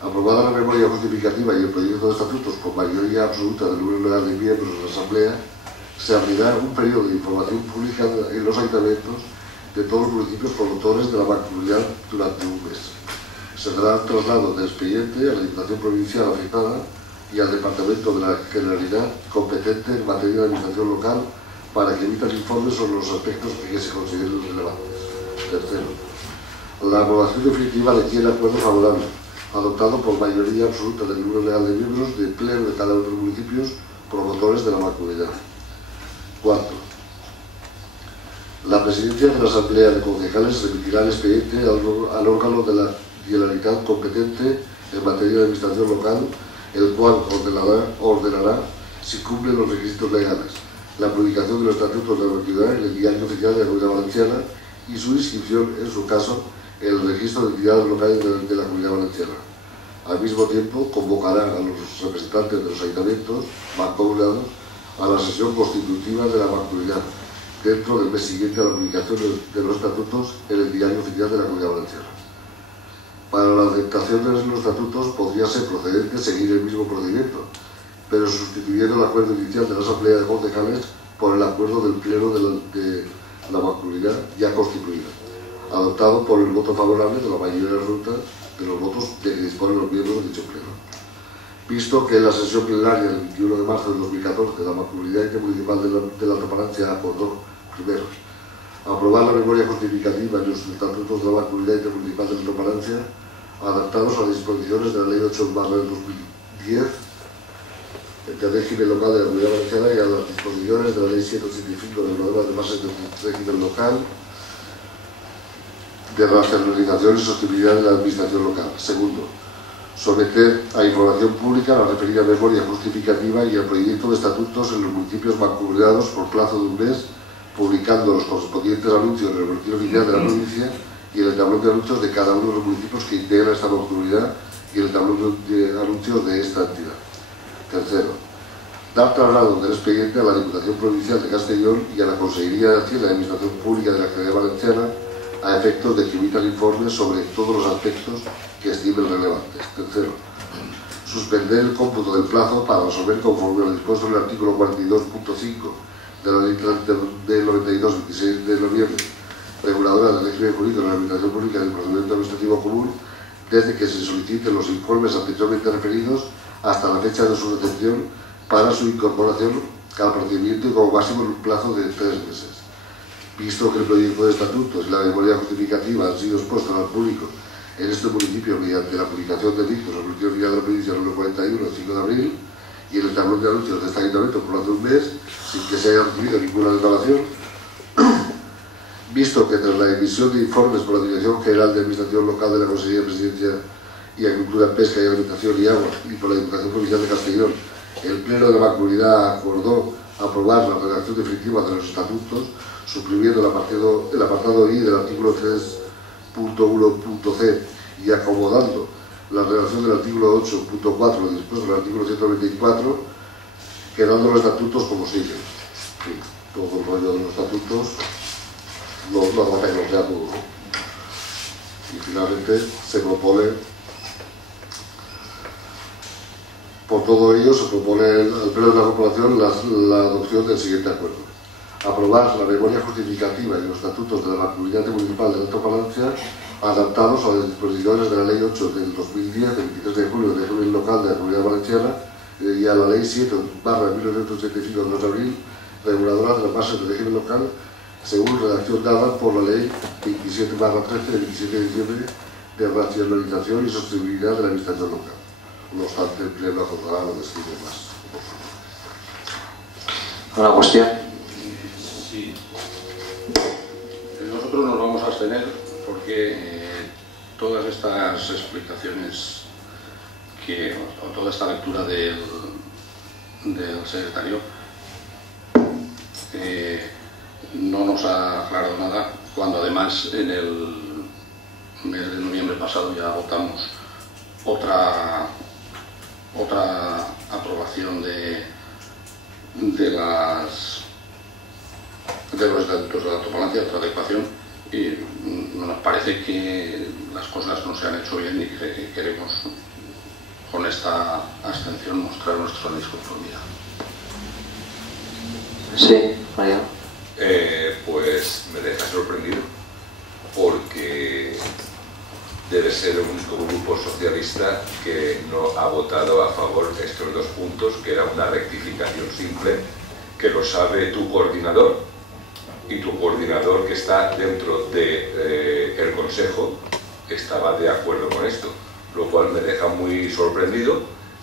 aprobada la memoria justificativa y el proyecto de estatutos con mayoría absoluta del número legal de miembros de la Asamblea, se abrirá un periodo de información pública en los ayuntamientos de todos los municipios promotores de la mancomunidad durante un mes. Se dará traslado del expediente a la Diputación Provincial afectada y al Departamento de la Generalidad competente en materia de administración local para que emitan informes sobre los aspectos que se consideren relevantes. Tercero, la aprobación definitiva requiere acuerdo favorable, adoptado por mayoría absoluta del número legal de miembros del pleno de cada uno de los municipios promotores de la mancomunidad. Cuarto, la presidencia de la Asamblea de Concejales remitirá el expediente al órgano de la Generalitat competente en materia de administración local, el cual ordenará, si cumplen los requisitos legales, la publicación de los estatutos de la entidad en el Diario Oficial de la Comunidad Valenciana y su inscripción, en su caso, en el registro de entidades locales de la Comunidad Valenciana. Al mismo tiempo, convocará a los representantes de los ayuntamientos mancomunados a la sesión constitutiva de la mancomunidad dentro del mes siguiente a la publicación de los estatutos en el Diario Oficial de la Comunidad Valenciana. Para la aceptación de los estatutos podría ser procedente seguir el mismo procedimiento, pero sustituyendo el acuerdo inicial de la Asamblea de Concejales por el acuerdo del Pleno de la mancomunidad ya constituida, adoptado por el voto favorable de la mayoría absoluta de los votos de que disponen los miembros de dicho Pleno. Visto que en la sesión plenaria del 21 de marzo de 2014 la Mancomunidad Intermunicipal de la Alta Palancia acordó, primero, aprobar la memoria justificativa y los estatutos de la Mancomunidad Intermunicipal de la Alta Palancia adaptados a las disposiciones de la Ley 8/2010 de régimen local de la Comunidad Valenciana y a las disposiciones de la Ley 785 de normas de base del régimen local de racionalización y sostenibilidad de la administración local. Segundo, someter a información pública la referida memoria justificativa y el proyecto de estatutos en los municipios mancomunados por plazo de un mes, publicando los correspondientes anuncios en el boletín oficial de la provincia y en el tablón de anuncios de cada uno de los municipios que integran esta mancomunidad y en el tablón de anuncios de esta entidad. Tercero, dar traslado del expediente a la Diputación Provincial de Castellón y a la Consejería de Hacienda y Administración Pública de la Generalidad Valenciana a efectos de que emitan informes sobre todos los aspectos que estimen relevantes. Tercero, suspender el cómputo del plazo para resolver conforme a lo dispuesto en el artículo 42.5 de la Ley del 92, 26 de noviembre, reguladora del régimen jurídico de la Administración Pública y del procedimiento administrativo común, desde que se soliciten los informes anteriormente referidos hasta la fecha de su recepción para su incorporación al procedimiento y como máximo en un plazo de 3 meses. Visto que el proyecto de estatutos y la memoria justificativa han sido expuestos al público en este municipio mediante la publicación de dictos en el Boletín Oficial de la Provincia número 41, el 5 de abril, y en el tablón de anuncios de este ayuntamiento por más de un mes, sin que se haya recibido ninguna declaración, visto que tras la emisión de informes por la Dirección General de Administración Local de la Consejería de Presidencia y Agricultura, Pesca y Alimentación y Agua y por la Diputación Provincial de Castellón, el Pleno de la Mancomunidad acordó aprobar la redacción definitiva de los estatutos, suprimiendo el apartado I del artículo 3.1.c y acomodando la redacción del artículo 8.4 dispuesto del artículo 124, quedando los estatutos como siguen. Sí, todo el rollo de los estatutos lo hacemos ya todo. Y finalmente se propone, por todo ello, se propone al Pleno de la Corporación la adopción del siguiente acuerdo. Aprobar la memoria justificativa y los estatutos de la Mancomunidad Municipal de Alta Palancia adaptados a las disposiciones de la Ley 8 del 2010, del 23 de julio del régimen local de la Comunidad Valenciana y a la Ley 7/1985 de 2 de abril, reguladora de las bases del régimen local, según redacción dada por la Ley 27/13 del 27 de diciembre de racionalización y sostenibilidad de la administración local. No obstante, el Pleno acordará lo que escribe más. ¿Una cuestión? Sí. Nosotros nos vamos a abstener porque todas estas explicaciones o toda esta lectura del secretario no nos ha aclarado nada, cuando además en el mes de noviembre pasado ya votamos otra aprobación de los estatutos de la Alta Palancia, otra adecuación, y nos parece que las cosas no se han hecho bien y que queremos con esta abstención mostrar nuestra disconformidad. Sí, María. Pues me deja sorprendido porque debe ser el único grupo socialista que no ha votado a favor de estos dos puntos, que era una rectificación simple, que lo sabe tu coordinador y tu coordinador que está dentro del Consejo estaba de acuerdo con esto, lo cual me deja muy sorprendido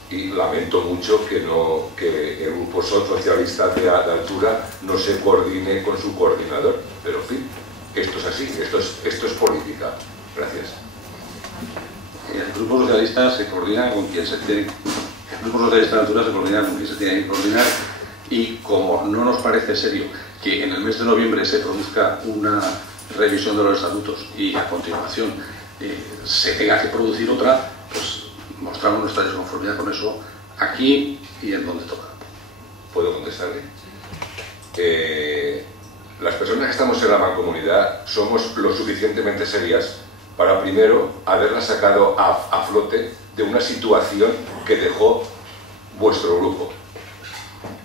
y lamento mucho que el grupo socialista de altura no se coordine con su coordinador, pero en fin, esto es así, esto es política. Gracias. El grupo socialista se coordina con quien se tiene, el grupo socialista de altura se coordina con quien se tiene que coordinar, y como no nos parece serio que en el mes de noviembre se produzca una revisión de los estatutos y a continuación se tenga que producir otra, pues mostramos nuestra desconformidad con eso aquí y en donde toca. ¿Puedo contestarle? Las personas que estamos en la mancomunidad somos lo suficientemente serias para primero haberla sacado a flote de una situación que dejó vuestro grupo.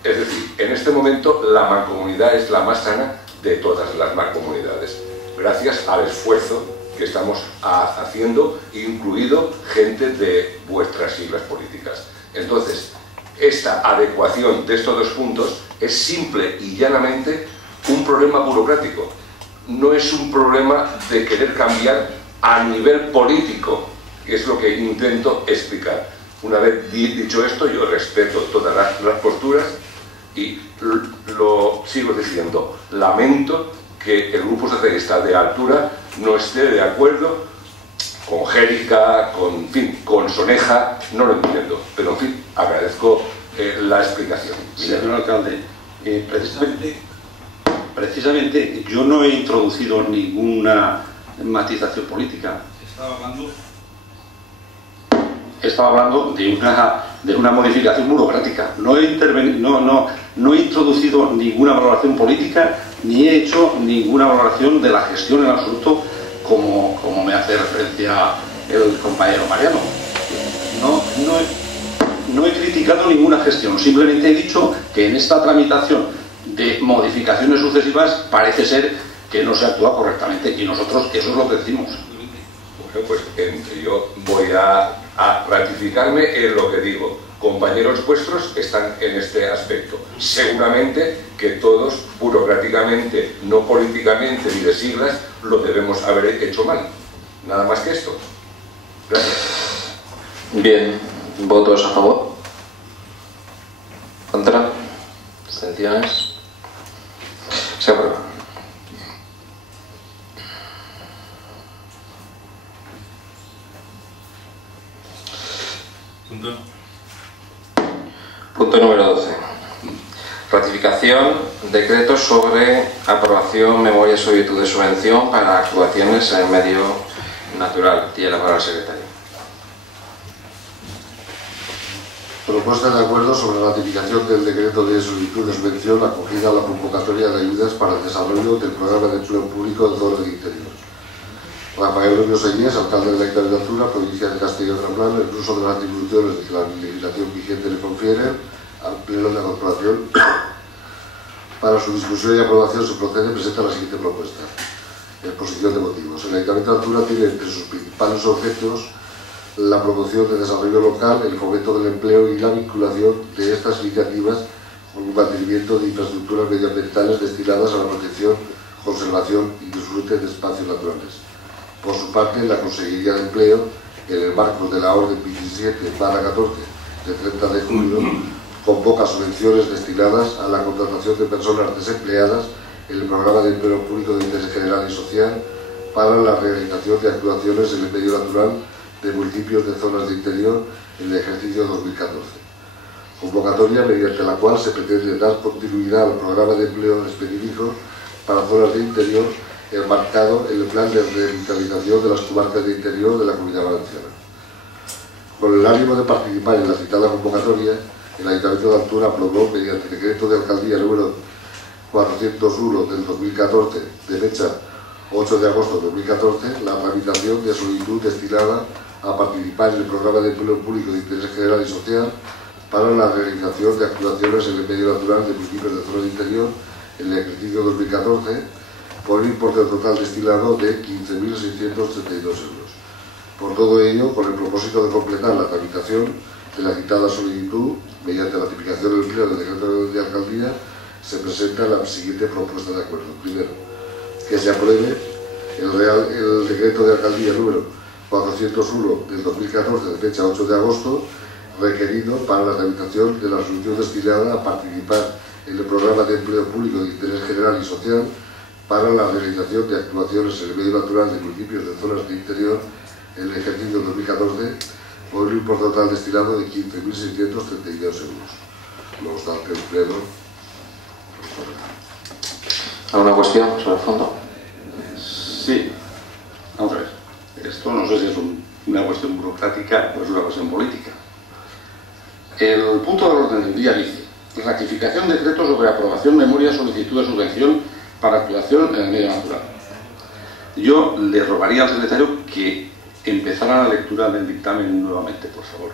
Es decir, en este momento la mancomunidad es la más sana de todas las mancomunidades, gracias al esfuerzo que estamos haciendo, incluido gente de vuestras siglas políticas. Entonces, esta adecuación de estos dos puntos es simple y llanamente un problema burocrático. No es un problema de querer cambiar a nivel político, que es lo que intento explicar. Una vez dicho esto, yo respeto todas las posturas y lo sigo diciendo. Lamento que el grupo socialista de altura no esté de acuerdo con Gérica, con Soneja, no lo entiendo, pero en fin, agradezco la explicación. Señor alcalde, precisamente yo no he introducido ninguna matización política. Estaba hablando de una modificación burocrática. No he introducido ninguna valoración política ni he hecho ninguna valoración de la gestión en absoluto, como me hace referencia el compañero Mariano. No he criticado ninguna gestión, simplemente he dicho que en esta tramitación de modificaciones sucesivas parece ser que no se actúa correctamente, y nosotros eso es lo que decimos. Bueno, pues yo voy a ratificarme en lo que digo. Compañeros vuestros están en este aspecto. Seguramente que todos, burocráticamente, no políticamente ni de siglas, lo debemos haber hecho mal. Nada más que esto. Gracias. Bien, ¿votos a favor? ¿Contra? ¿Abstenciones? Se aprueba. Punto número 12. Ratificación, decreto sobre aprobación, memoria y solicitud de subvención para actuaciones en el medio natural. Tiene la palabra el secretario. Propuesta de acuerdo sobre la ratificación del decreto de solicitud de subvención acogida a la convocatoria de ayudas para el desarrollo del programa de empleo público de zonas de interior. Rafael Rubio Señés, alcalde de la Ayuntamiento de Altura, provincia de Castilla y Gran Plan, el uso de las atribuciones que la legislación vigente le confiere al Pleno de la Corporación. Para su discusión y aprobación se procede y presenta la siguiente propuesta. Exposición de motivos. El Ayuntamiento de Altura tiene entre sus principales objetos la promoción del desarrollo local, el fomento del empleo y la vinculación de estas iniciativas con un mantenimiento de infraestructuras medioambientales destinadas a la protección, conservación y disfrute de espacios naturales. Por su parte, la Consejería de Empleo, en el marco de la Orden 27/14 de 30 de julio, convoca subvenciones destinadas a la contratación de personas desempleadas en el Programa de Empleo Público de Interés General y Social para la realización de actuaciones en el medio natural de municipios de zonas de interior en el ejercicio 2014. Convocatoria mediante la cual se pretende dar continuidad al programa de empleo específico para zonas de interior enmarcado en el plan de revitalización de las comarcas de interior de la Comunidad Valenciana. Con el ánimo de participar en la citada convocatoria, el Ayuntamiento de Altura aprobó, mediante decreto de alcaldía número 401 del 2014, de fecha 8 de agosto de 2014, la tramitación de solicitud destinada a participar en el programa de empleo público de interés general y social para la realización de actuaciones en el medio natural de municipios de zona de interior en el ejercicio 2014 por un importe total destinado de 15.632 euros. Por todo ello, con el propósito de completar la tramitación de la citada solicitud, mediante la ratificación del pleno del decreto de alcaldía, se presenta la siguiente propuesta de acuerdo. Primero, que se apruebe el decreto de alcaldía número 401 del 2014, de fecha 8 de agosto, requerido para la tramitación de la solicitud destinada a participar en el programa de empleo público de interés general y social para la realización de actuaciones en el medio natural de municipios de zonas de interior en el ejercicio 2014 por un importe total destinado de 15.632 euros. No obstante, el pleno. ¿Alguna cuestión sobre el fondo? Sí. Vamos a ver. Esto no sé si es una cuestión burocrática o es una cuestión política. El punto del orden del día dice: ratificación de decreto sobre aprobación, memoria, solicitud de subvención para actuación en el medio natural. Yo le rogaría al secretario que empezara la lectura del dictamen nuevamente, por favor.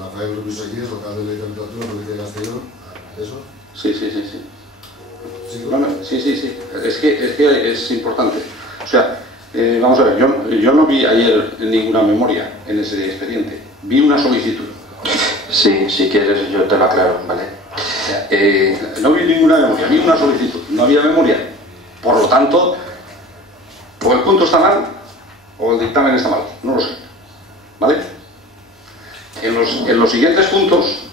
Rafael Luis aquí, es local de ley de literatura, provincia de Castellón. ¿Eso? Sí. Sí, Bueno, sí. Es que es importante. O sea, vamos a ver, yo no vi ayer ninguna memoria en ese expediente. Vi una solicitud. Sí, si quieres yo te lo aclaro, ¿vale? No vi ninguna memoria, vi una solicitud. No había memoria. Por lo tanto, o el punto está mal o el dictamen está mal. No lo sé. ¿Vale? En los siguientes puntos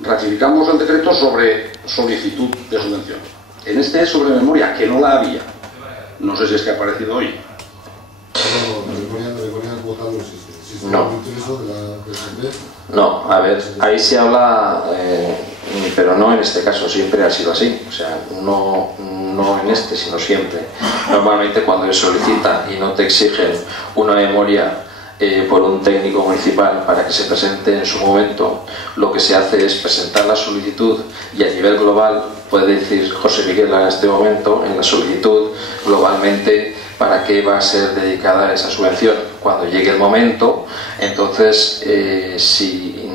ratificamos el decreto sobre solicitud de subvención. En este es sobre memoria, que no la había. No sé si es que ha aparecido hoy. No, memoria como tal no existe. ¿Existe No. un ingreso de la PSB? No, a ver, ahí se habla, pero no en este caso, siempre ha sido así. O sea, no en este, sino siempre. Normalmente cuando se solicita y no te exigen una memoria por un técnico municipal para que se presente en su momento, lo que se hace es presentar la solicitud y a nivel global puede decir José Miguel en este momento en la solicitud globalmente para qué va a ser dedicada esa subvención. Cuando llegue el momento, entonces si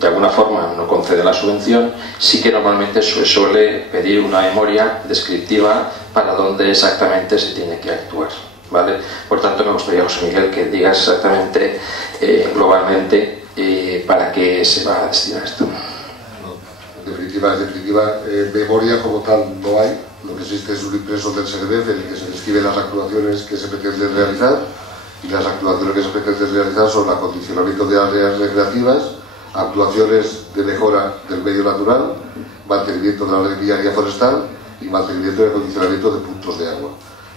de alguna forma no concede la subvención, sí que normalmente se suele pedir una memoria descriptiva para dónde exactamente se tiene que actuar. ¿Vale? Por tanto, me gustaría, José Miguel, que digas exactamente, globalmente, para qué se va a destinar esto. No, en definitiva, memoria como tal no hay. Lo que existe es un impreso del SEGDEF en el que se describen las actuaciones que se pretenden realizar, y las actuaciones que se pretenden realizar son el acondicionamiento de áreas recreativas, actuaciones de mejora del medio natural, mantenimiento de la red viaria forestal y mantenimiento y acondicionamiento de puntos de agua.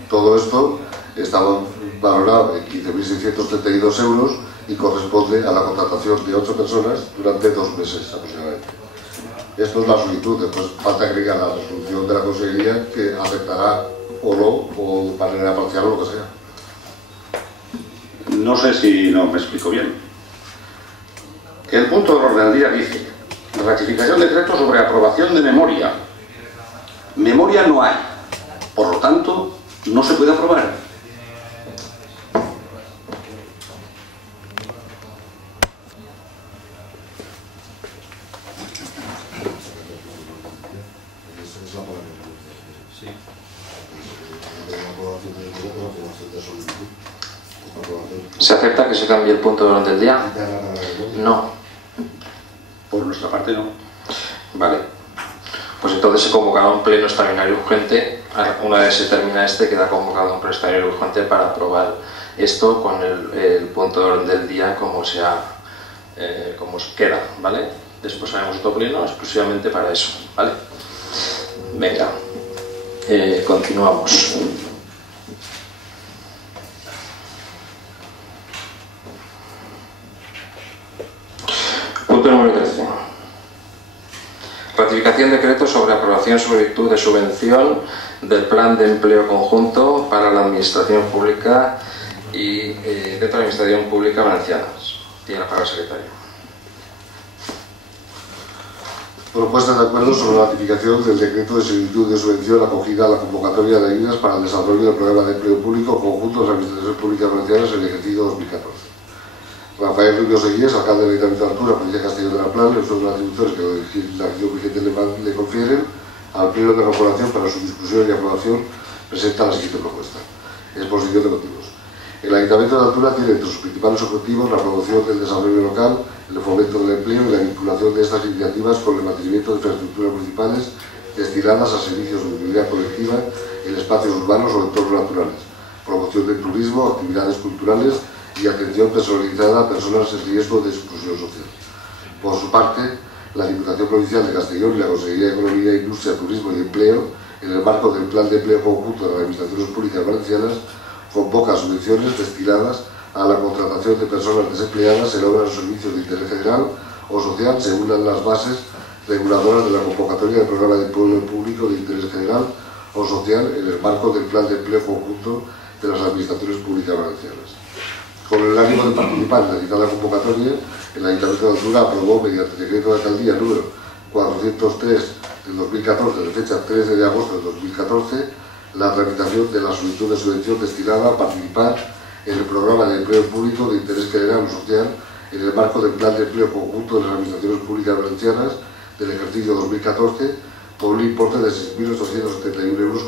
Todo esto estaba valorado en 15.632 euros y corresponde a la contratación de 8 personas durante 2 meses aproximadamente. Esto es la solicitud. Después falta agregar la resolución de la consejería que aceptará o no, o de manera parcial o lo que sea. No sé si no me explico bien. El punto del orden del día dice: ratificación de decreto sobre aprobación de memoria. Memoria no hay. Por lo tanto, no se puede aprobar. ¿Se acepta que se cambie el punto de orden del día? No. Por nuestra parte no. Vale. Pues entonces se convocará un pleno extraordinario urgente. Una vez se termina este, queda convocado un pleno extraordinario urgente para aprobar esto con el punto de orden del día como queda, ¿vale? Después haremos otro pleno exclusivamente para eso, ¿vale? Venga, continuamos. Punto número 13. Ratificación de decreto sobre aprobación solicitud de subvención del plan de empleo conjunto para la administración pública y dentro de la administración pública valenciana. Tiene la palabra el secretario. Propuesta de acuerdo sobre la ratificación del decreto de solicitud de subvención acogida a la convocatoria de ayudas para el desarrollo del programa de empleo público conjunto de las administraciones públicas valencianas en el ejercicio 2014. Rafael Rubio Seguíes, alcalde del Ayuntamiento de Altura, provincia de Castellón de la Plana, en uso de las atribuciones que la legislación vigente le confieren, al Pleno de la Corporación para su discusión y aprobación presenta la siguiente propuesta. Exposición de motivos. El Ayuntamiento de Altura tiene entre sus principales objetivos la promoción del desarrollo local, el fomento del empleo y la vinculación de estas iniciativas con el mantenimiento de infraestructuras municipales destinadas a servicios de utilidad colectiva en espacios urbanos o entornos naturales, promoción del turismo, actividades culturales y atención personalizada a personas en riesgo de exclusión social. Por su parte, la Diputación Provincial de Castellón y la Consejería de Economía, Industria, Turismo y Empleo, en el marco del Plan de Empleo Conjunto de las Administraciones Públicas Valencianas, convoca subvenciones destinadas a la contratación de personas desempleadas en obras o servicios de interés general o social según las bases reguladoras de la convocatoria del programa de empleo público de interés general o social en el marco del Plan de Empleo Conjunto de las Administraciones Públicas Valencianas. Con el ánimo de participar en la citada convocatoria, el Ayuntamiento de Altura aprobó mediante decreto de alcaldía número 403 del 2014, de fecha 13 de agosto del 2014, la tramitación de la solicitud de subvención destinada a participar en el programa de empleo público de interés general o social en el marco del Plan de Empleo Conjunto de las Administraciones Públicas Valencianas del ejercicio 2014 por un importe de 6.871,80 euros.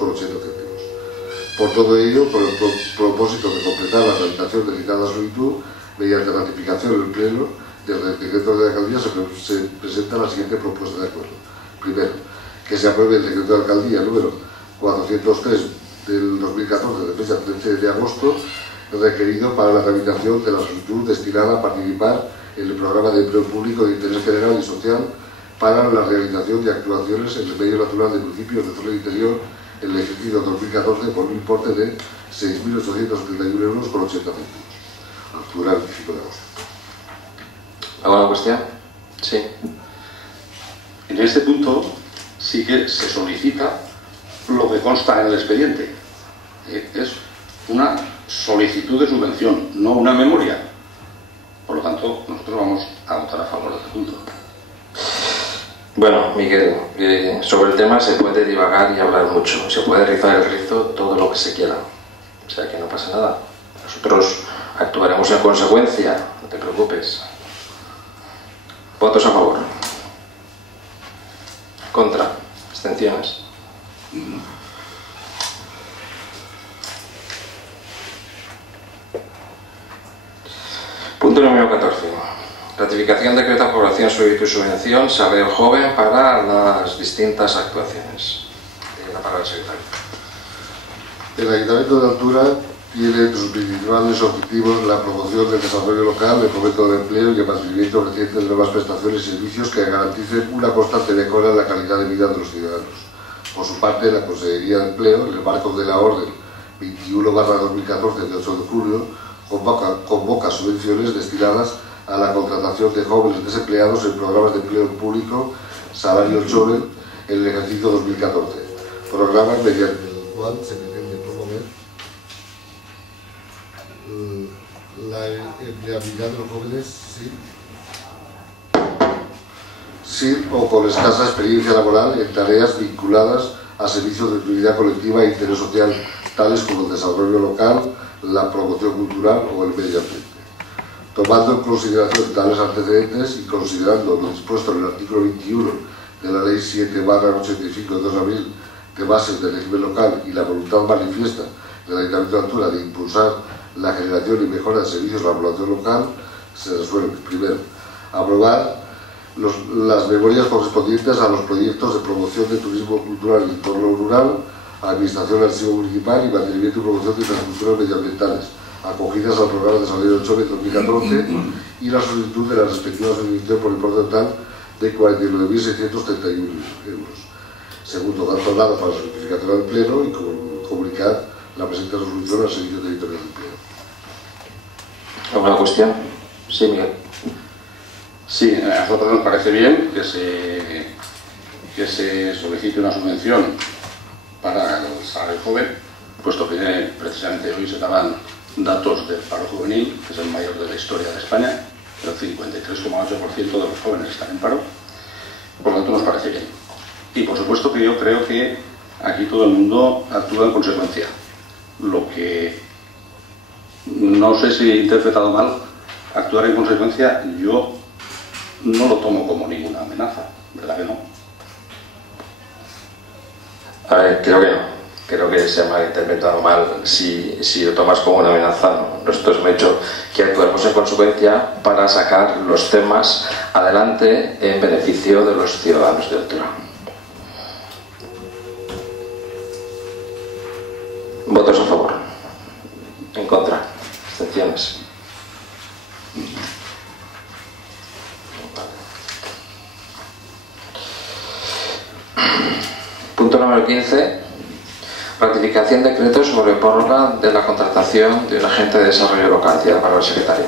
Por todo ello, por el propósito de completar la tramitación de citada solicitud, mediante ratificación en el Pleno del decreto de alcaldía se presenta la siguiente propuesta de acuerdo. Primero, que se apruebe el decreto de alcaldía número 403 del 2014, de fecha 13 de agosto, requerido para la tramitación de la solicitud destinada a participar en el programa de empleo público de interés general y social para la realización de actuaciones en el medio natural de municipios de zona interior en el ejercicio 2014 por un importe de 6.871,80 euros. Altura el 25 de agosto. ¿Alguna cuestión? Sí. En este punto sí que se solicita lo que consta en el expediente. Es una solicitud de subvención, no una memoria. Por lo tanto, nosotros vamos a votar a favor de este punto. Bueno, Miguel, sobre el tema se puede divagar y hablar mucho. Se puede rizar el rizo todo lo que se quiera. O sea que no pasa nada. Nosotros actuaremos en consecuencia, no te preocupes. ¿Votos a favor? ¿Contra? ¿Abstenciones? Punto número 14. Ratificación de decreto de aprobación, solicitud y subvención, salario joven para las distintas actuaciones. Tiene la palabra el secretario. El Ayuntamiento de Altura tiene entre sus principales objetivos la promoción del desarrollo local, el fomento del empleo y el mantenimiento reciente de nuevas prestaciones y servicios que garanticen una constante mejora en la calidad de vida de los ciudadanos. Por su parte, la Consejería de Empleo, en el marco de la Orden 21/2014 de 8 de julio, convoca subvenciones destinadas a la contratación de jóvenes desempleados en programas de empleo público Salario Joven en el ejercicio 2014. Programas mediante el cual se pretende promover la empleabilidad de los jóvenes sin o con escasa experiencia laboral en tareas vinculadas a servicios de utilidad colectiva e interés social, tales como el desarrollo local, la promoción cultural o el medio ambiente. Tomando en consideración tales antecedentes y considerando lo dispuesto en el artículo 21 de la Ley 7/85 de 2 de abril de bases del régimen local y la voluntad manifiesta del Ayuntamiento de Altura de impulsar la generación y mejora de servicios a la población local, se resuelve, primero, aprobar las memorias correspondientes a los proyectos de promoción de turismo cultural y entorno rural, administración del archivo municipal y mantenimiento y promoción de infraestructuras medioambientales, acogidas al programa de desarrollo 8 de 2014 y la solicitud de la respectiva subvención por importe total de 49.631 euros. Segundo, dar traslado para la certificación del Pleno y comunicar la presente resolución al Servicio Territorial de Empleo. ¿Alguna cuestión? Sí, Miguel. Sí, a nosotros nos parece bien que se solicite una subvención para el salario joven, puesto que precisamente hoy se daban datos del paro juvenil, que es el mayor de la historia de España. El 53,8% de los jóvenes están en paro. Por lo tanto nos parece bien. Y por supuesto que yo creo que aquí todo el mundo actúa en consecuencia. Lo que no sé si he interpretado mal, actuar en consecuencia, yo no lo tomo como ninguna amenaza, ¿verdad que no? A ver, creo que no. Creo que se me ha interpretado mal si lo tomas como una amenaza. ¿No? Nosotros hemos hecho que actuemos en consecuencia para sacar los temas adelante en beneficio de los ciudadanos de Altura. ¿Votos a favor? ¿En contra? ¿Abstenciones? Punto número 15. Ratificación de decreto sobre prórroga de la contratación de un agente de desarrollo local. Tiene la palabra el secretario.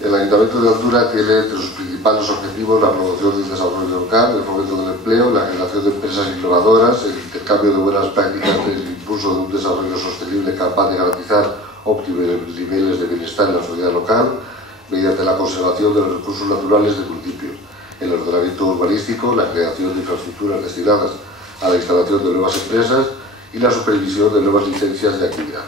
El Ayuntamiento de Altura tiene entre sus principales objetivos la promoción del desarrollo local, el fomento del empleo, la generación de empresas innovadoras, el intercambio de buenas prácticas y el impulso de un desarrollo sostenible capaz de garantizar óptimos niveles de bienestar en la sociedad local mediante la conservación de los recursos naturales del municipio, el ordenamiento urbanístico, la creación de infraestructuras destinadas a la instalación de nuevas empresas y la supervisión de nuevas licencias de actividad.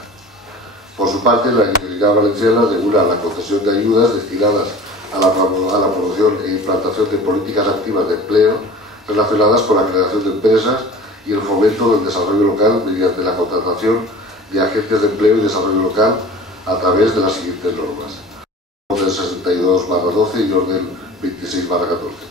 Por su parte, la Generalitat Valenciana regula la concesión de ayudas destinadas a la promoción e implantación de políticas activas de empleo relacionadas con la creación de empresas y el fomento del desarrollo local mediante la contratación de agentes de empleo y desarrollo local a través de las siguientes normas. Orden 62/12 y Orden 26/14.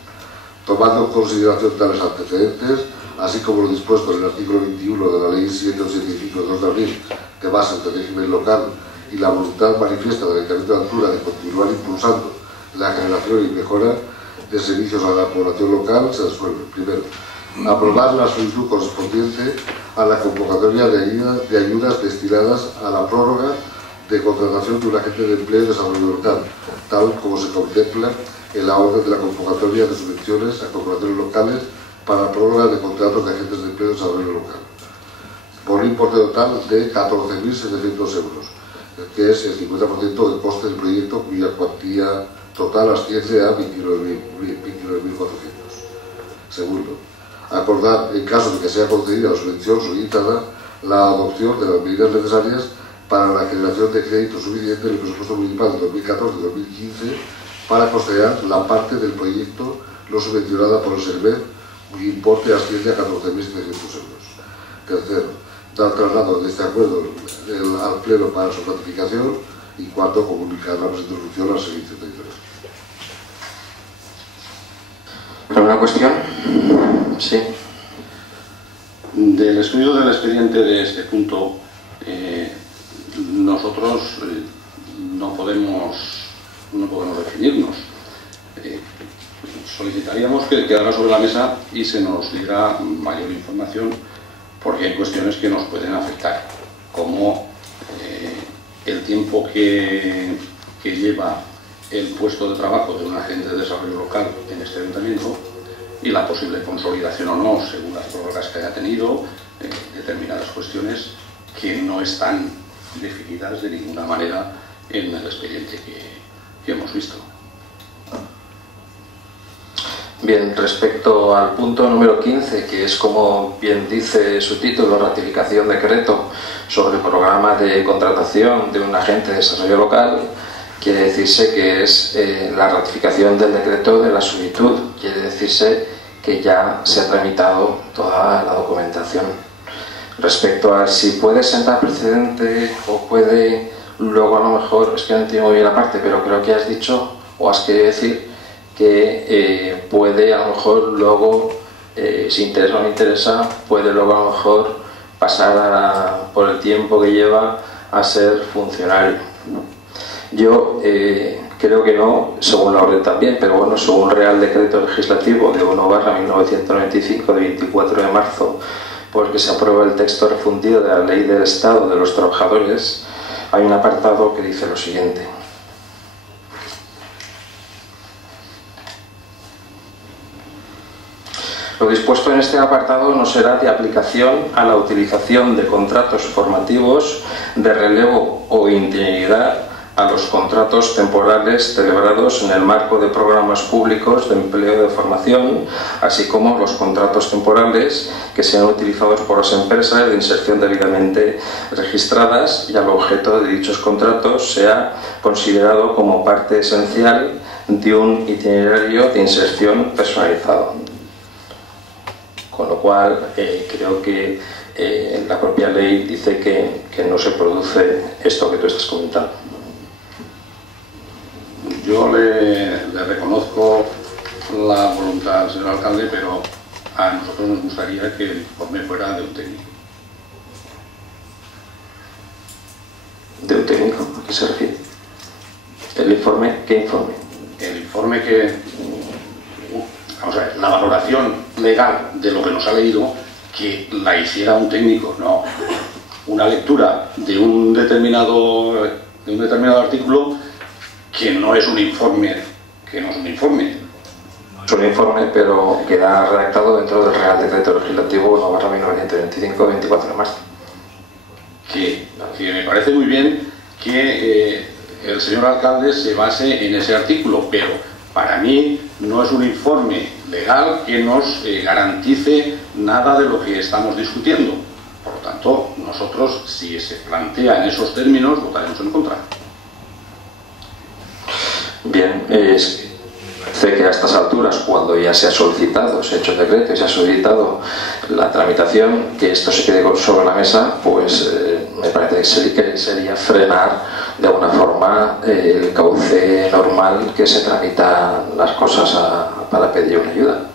Tomando en consideración tales antecedentes, así como lo dispuesto en el artículo 21 de la Ley 785 de 2 de abril de bases del régimen local y la voluntad manifiesta del Ayuntamiento de Altura de continuar impulsando la generación y mejora de servicios a la población local, se resuelve. Primero, aprobar la solicitud correspondiente a la convocatoria de ayudas destinadas a la prórroga de contratación de un agente de empleo y desarrollo local, tal como se contempla en la orden de la convocatoria de subvenciones a corporaciones locales para la prórroga de contratos de agentes de empleo y desarrollo local, por un importe total de 14.700 euros, que es el 50% del coste del proyecto, cuya cuantía total asciende a 29.400. Segundo, acordar, en caso de que sea concedida la subvención solicitada, la adopción de las medidas necesarias para la generación de crédito suficiente en el presupuesto municipal de 2014-2015 para costear la parte del proyecto no subvencionada por el SERVET, cuyo importe asciende a 14.700 euros. Tercero, dar traslado de este acuerdo al Pleno para su ratificación y cuarto, comunicar la resolución al Servicio Territorial. ¿Alguna cuestión? Sí. Del estudio del expediente de este punto, nosotros no podemos definirnos. Solicitaríamos que quedara sobre la mesa y se nos diera mayor información, porque hay cuestiones que nos pueden afectar, como el tiempo que lleva el puesto de trabajo de un agente de desarrollo local en este ayuntamiento y la posible consolidación o no, según las prórrogas que haya tenido, determinadas cuestiones que no están definidas de ninguna manera en el expediente que hemos visto. Bien, respecto al punto número 15, que es, como bien dice su título, ratificación de decreto sobre el programa de contratación de un agente de desarrollo local, quiere decirse que es la ratificación del decreto de la solicitud, quiere decirse que ya se ha tramitado toda la documentación. Respecto a si puede sentar precedente o puede luego, a lo mejor, es que no entiendo muy bien la parte, pero creo que has dicho o has querido decir que puede, a lo mejor luego, si interesa o no interesa, puede luego a lo mejor pasar por el tiempo que lleva a ser funcionario. Yo creo que no, según la orden también, pero bueno, según Real Decreto Legislativo de 1/1995 de 24 de marzo, por el que se aprueba el texto refundido de la Ley del Estado de los Trabajadores, hay un apartado que dice lo siguiente: lo dispuesto en este apartado no será de aplicación a la utilización de contratos formativos de relevo o interinidad a los contratos temporales celebrados en el marco de programas públicos de empleo de formación, así como los contratos temporales que sean utilizados por las empresas de inserción debidamente registradas y al objeto de dichos contratos sea considerado como parte esencial de un itinerario de inserción personalizado. Con lo cual, creo que la propia ley dice que no se produce esto que tú estás comentando. Yo le reconozco la voluntad al señor alcalde, pero a nosotros nos gustaría que el informe fuera de un técnico. ¿De un técnico? ¿A qué se refiere? ¿El informe? ¿Qué informe? El informe que... Vamos a ver, la valoración legal de lo que nos ha leído, que la hiciera un técnico, no. Una lectura de un determinado artículo que no es un informe, Es un informe, pero queda redactado dentro del Real Decreto Legislativo 9/1925, 24 de marzo. Que me parece muy bien que el señor alcalde se base en ese artículo, pero para mí no es un informe legal que nos garantice nada de lo que estamos discutiendo. Por lo tanto, nosotros, si se plantea en esos términos, votaremos en contra. Bien, sé que a estas alturas, cuando ya se ha solicitado, se ha hecho el decreto y se ha solicitado la tramitación, que esto se quede sobre la mesa, pues me parece que sería frenar de alguna forma el cauce normal que se tramitan las cosas para pedir una ayuda.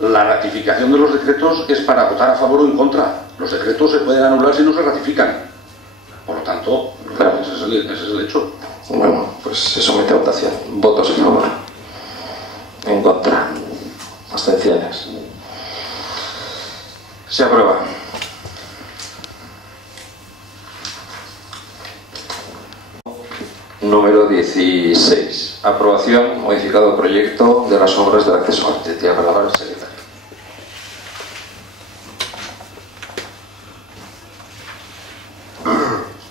La ratificación de los decretos es para votar a favor o en contra. Los decretos se pueden anular si no se ratifican. Por lo tanto, claro, ese es el hecho. Bueno, pues se somete a votación. Votos a favor. En contra. Abstenciones. Se aprueba. Número 16. Aprobación, modificado proyecto de las obras del acceso a la palabra al secretario.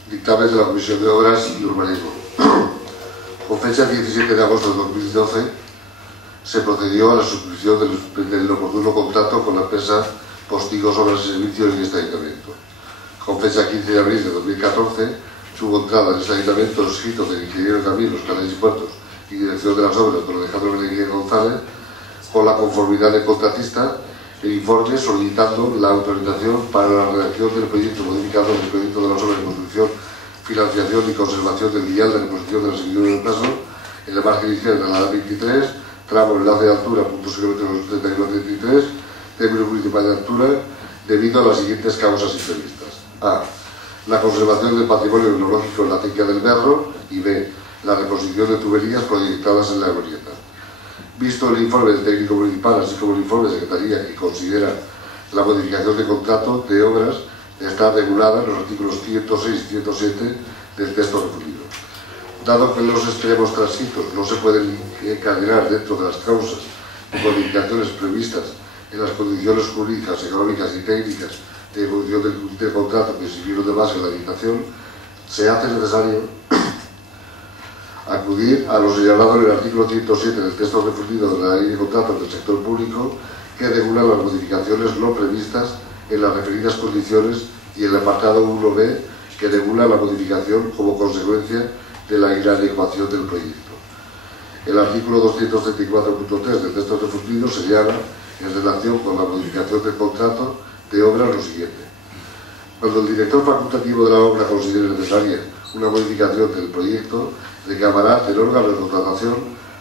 Dictamen de la Comisión de Obras y Urbanismo. Con fecha 17 de agosto de 2012 se procedió a la suscripción del oportuno contrato con la empresa Postigos, Obras y Servicios de este ayuntamiento. Con fecha 15 de abril de 2014 tuvo entrada en este ayuntamiento escrito del ingeniero de Caminos, Canales y Puertos y Dirección de las Obras, don Alejandro Benítez González, con la conformidad del contratista, el informe solicitando la autorización para la redacción del proyecto modificado del proyecto de las obras de construcción, financiación y conservación del vial de reposición de la seguidura del paso en la margen izquierda de la A23, tramo enlace de altura, puntos kilómetros 32-33, término municipal de altura, debido a las siguientes causas imprevistas. A. La conservación del patrimonio etnológico en la acequia del Berro, y B. La reposición de tuberías proyectadas en la glorieta. Visto el informe del técnico municipal, así como el informe de Secretaría que considera la modificación de contrato de obras está regulada en los artículos 106 y 107 del texto refundido. Dado que los extremos transcritos no se pueden encadenar dentro de las causas y modificaciones previstas en las condiciones jurídicas, económicas y técnicas de evolución del contrato que sirvieron de base en la licitación, se hace necesario acudir a lo señalado en el artículo 107 del texto refundido de la Ley de Contratos del Sector Público, que regula las modificaciones no previstas en las referidas condiciones, y el apartado 1b, que regula la modificación como consecuencia de la inadecuación del proyecto. El artículo 234.3 del texto refundido señala, en relación con la modificación del contrato de obra, lo siguiente. Cuando el director facultativo de la obra considere necesaria una modificación del proyecto, recabará del órgano de contratación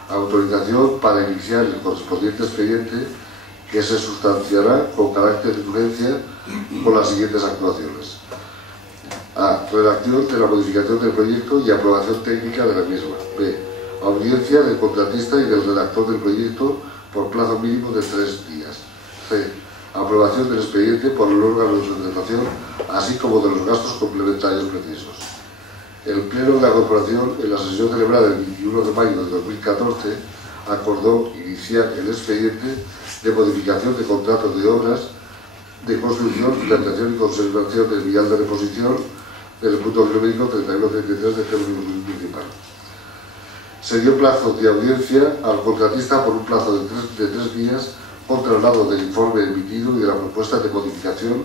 autorización para iniciar el correspondiente expediente, que se sustanciará con carácter de urgencia con las siguientes actuaciones. A. Redacción de la modificación del proyecto y aprobación técnica de la misma. B. Audiencia del contratista y del redactor del proyecto por plazo mínimo de 3 días. C. Aprobación del expediente por el órgano de contratación, así como de los gastos complementarios precisos. El Pleno de la Corporación, en la sesión celebrada el 21 de mayo de 2014, acordó iniciar el expediente de modificación de contratos de obras de construcción, financiación y conservación del vial de reposición en el punto kilométrico 3133 del término municipal. Se dio plazo de audiencia al contratista por un plazo de tres días con traslado del informe emitido y de la propuesta de modificación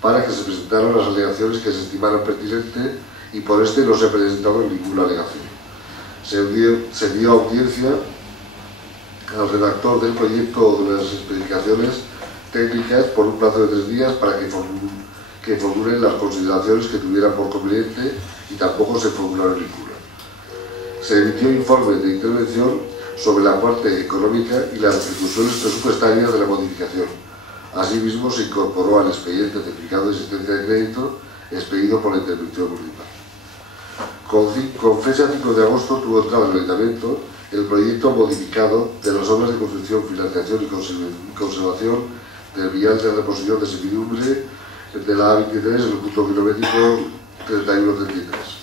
para que se presentaran las alegaciones que se estimaran pertinentes y por este no se presentaba ninguna alegación. Se dio audiencia al redactor del proyecto de las especificaciones técnicas por un plazo de 3 días para que formulen las consideraciones que tuvieran por conveniente y tampoco se formularon ninguna. Se emitió informe de intervención sobre la parte económica y las repercusiones presupuestarias de la modificación. Asimismo, se incorporó al expediente certificado de existencia de crédito expedido por la intervención municipal. Con fecha 5 de agosto tuvo entrada en el Ayuntamiento el proyecto modificado de las obras de construcción, financiación y conservación del vial de reposición de servidumbre de la A23 en el punto kilométrico 3133.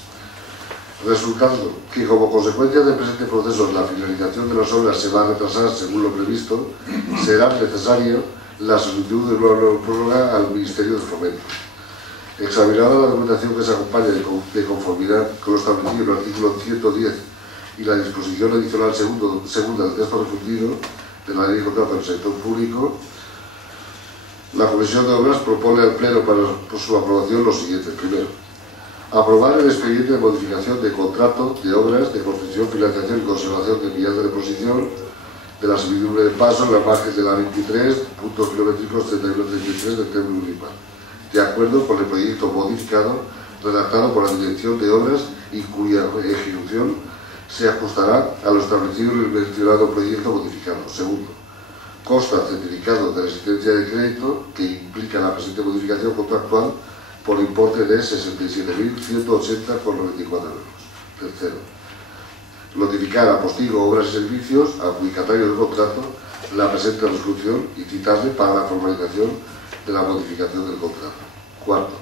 Resultando que, como consecuencia del presente proceso, la finalización de las obras se va a retrasar según lo previsto, será necesaria la solicitud de una prórroga al Ministerio de Fomento. Examinada la documentación que se acompaña de conformidad con lo establecido en el artículo 110 y la disposición adicional segunda del texto refundido de la Ley de Contratos del Sector Público, la Comisión de Obras propone al Pleno para su aprobación lo siguiente. Primero, aprobar el expediente de modificación de contrato de obras de construcción, financiación y conservación del vial de reposición de la servidumbre de paso en la margen de la 23, puntos kilométricos 3133 del término municipal, de acuerdo con el proyecto modificado redactado por la Dirección de Obras y cuya ejecución se ajustará a lo establecido en el mencionado proyecto modificado. Segundo, consta certificado de la existencia de crédito que implica la presente modificación contractual por importe de 67.180,94 euros. Tercero, notificar a Postigo Obras y Servicios, adjudicatario del contrato, la presente resolución y citarle para la formalización de la modificación del contrato. Cuarto,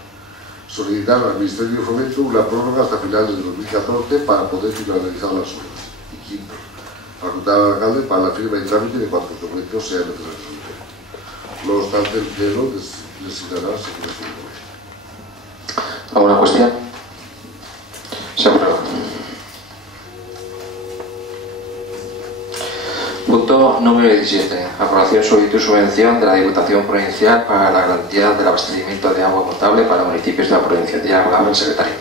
solicitar al Ministerio de Fomento una prórroga hasta finales de 2014 para poder finalizar las obras. Y quinto, facultar al alcalde para la firma y trámite de cuantos documentos sean necesarios. No obstante, el Pleno designará secretario. ¿Alguna cuestión? Se aprueba. Punto número 17. Aprobación, solicitud y subvención de la Diputación Provincial para la garantía del abastecimiento de agua potable para municipios de la provincia. Tiene la palabra el secretario.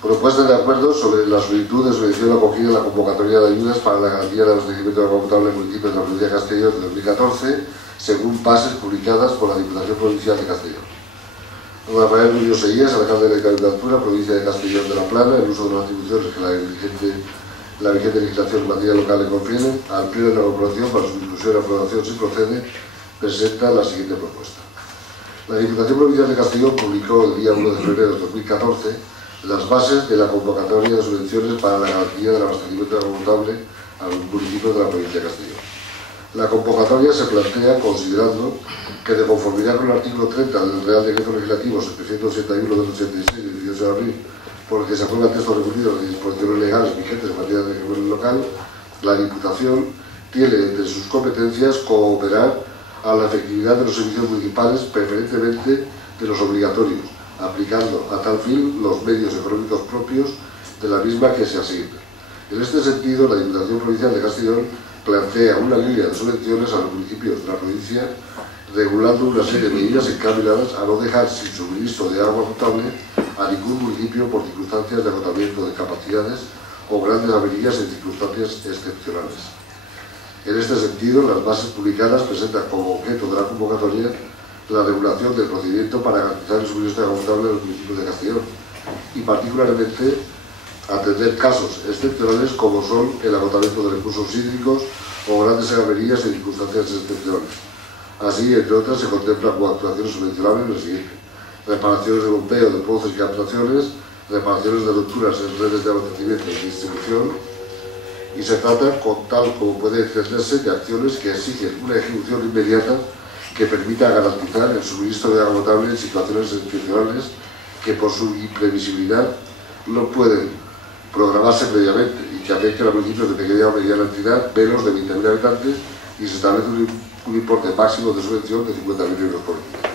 Propuesta de acuerdo sobre la solicitud de subvención acogida en la convocatoria de ayudas para la garantía del abastecimiento de agua potable en municipios de la provincia de Castellón de 2014, según bases publicadas por la Diputación Provincial de Castellón. Rafael Muñoz Seguías, alcalde de Candidatura, provincia de Castellón de la Plana, el uso de las atribuciones que la vigente legislación en materia local le confiere, al Pleno de la Corporación para su discusión y aprobación si procede, presenta la siguiente propuesta. La Diputación Provincial de Castellón publicó el día 1 de febrero de 2014 las bases de la convocatoria de subvenciones para la garantía del abastecimiento de agua potable a los municipios de la provincia de Castellón. La convocatoria se plantea considerando que, de conformidad con el artículo 30 del Real Decreto Legislativo 781 del 86 del 18 de abril, por el que se aprueba el texto refundido de disposiciones legales vigentes en materia de régimen local, la Diputación tiene entre sus competencias cooperar a la efectividad de los servicios municipales, preferentemente de los obligatorios, aplicando a tal fin los medios económicos propios de la misma que se asignan. En este sentido, la Diputación Provincial de Castellón plantea una línea de subvenciones a los municipios de la provincia, regulando una serie de medidas encaminadas a no dejar sin suministro de agua potable a ningún municipio por circunstancias de agotamiento de capacidades o grandes averías en circunstancias excepcionales. En este sentido, las bases publicadas presentan como objeto de la convocatoria la regulación del procedimiento para garantizar el suministro de agua potable a los municipios de Castellón y, particularmente, atender casos excepcionales como son el agotamiento de recursos hídricos o grandes averías en circunstancias excepcionales. Así, entre otras, se contemplan como actuaciones subvencionables lo siguiente: reparaciones de bombeo de pozos y captaciones, reparaciones de rupturas en redes de abastecimiento y distribución, y se trata, con tal como puede entenderse, de acciones que exigen una ejecución inmediata que permita garantizar el suministro de agua potable en situaciones excepcionales que, por su imprevisibilidad, no pueden programarse previamente y que afecten a municipios de pequeña o mediana entidad, menos de 20.000 habitantes, y se establece un importe máximo de subvención de 50.000 euros por unidad.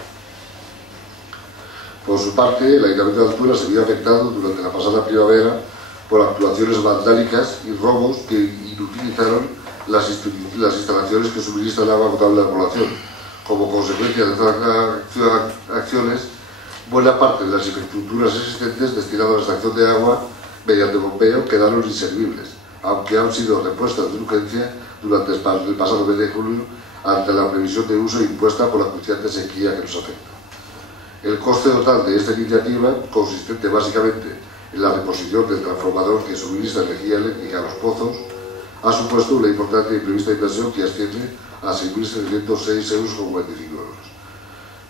Por su parte, el Ayuntamiento de Altura se vio afectado durante la pasada primavera por actuaciones vandálicas y robos que inutilizaron las instalaciones que suministran agua potable a la población. Como consecuencia de estas acciones, buena parte de las infraestructuras existentes destinadas a la extracción de agua mediante bombeo quedaron inservibles, aunque han sido repuestas de urgencia durante el pasado mes de julio ante la previsión de uso impuesta por la creciente sequía que nos afecta. El coste total de esta iniciativa, consistente básicamente en la reposición del transformador que suministra energía eléctrica a los pozos, ha supuesto una importante y prevista inversión que asciende a 6.706,25 euros.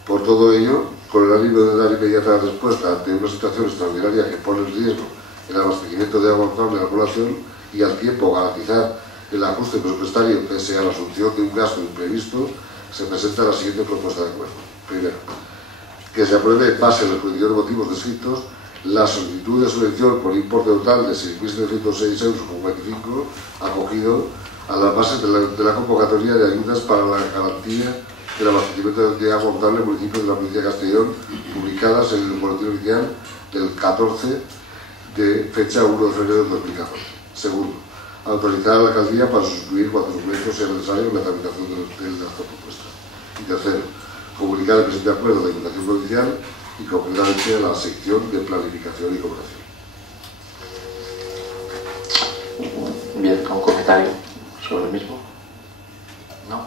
Por todo ello, con el ánimo de dar inmediata respuesta ante una situación extraordinaria que pone en riesgo el abastecimiento de agua potable a la población y al tiempo garantizar el ajuste presupuestario pese a la asunción de un gasto imprevisto, se presenta la siguiente propuesta de acuerdo. Primero, que se apruebe en base a la exposición de motivos descritos la solicitud de subvención por importe total de 6.706,25 euros acogido a las bases de la convocatoria de ayudas para la garantía del abastecimiento de agua potable en municipios de la provincia de Castellón, publicadas en el boletín oficial del 14 de fecha 1 de febrero de 2014. Segundo, autorizar a la alcaldía para suscribir cuantos documentos sea necesario en la tramitación de esta propuesta. Y tercero, comunicar el presente acuerdo de la Diputación Provincial y concretamente a la sección de planificación y cooperación. Bien, ¿un comentario sobre el mismo? ¿No?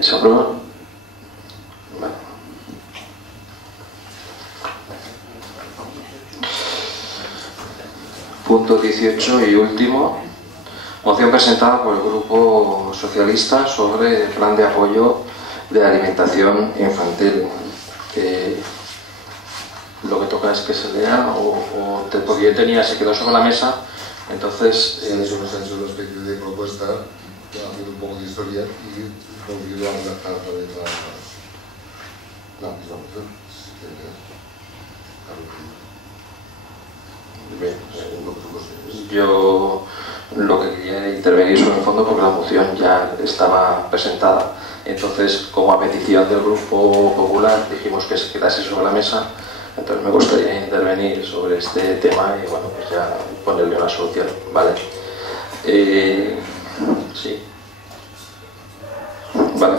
¿Se aprueba? Vale. Punto 18 y último. Moción presentada por el Grupo Socialista sobre el plan de apoyo de alimentación infantil. Lo que toca es que se lea porque yo tenía, se quedó sobre la mesa, entonces... Eso nos ha hecho una especie de propuesta, haciendo un poco de historia y volviendo a redactar otra vez la misma moción. Yo lo que quería intervenir sobre el fondo porque la moción ya estaba presentada. Entonces, como a petición del Grupo Popular dijimos que se quedase sobre la mesa, entonces me gustaría intervenir sobre este tema y bueno, pues ya ponerle una solución, ¿vale? Sí. Vale.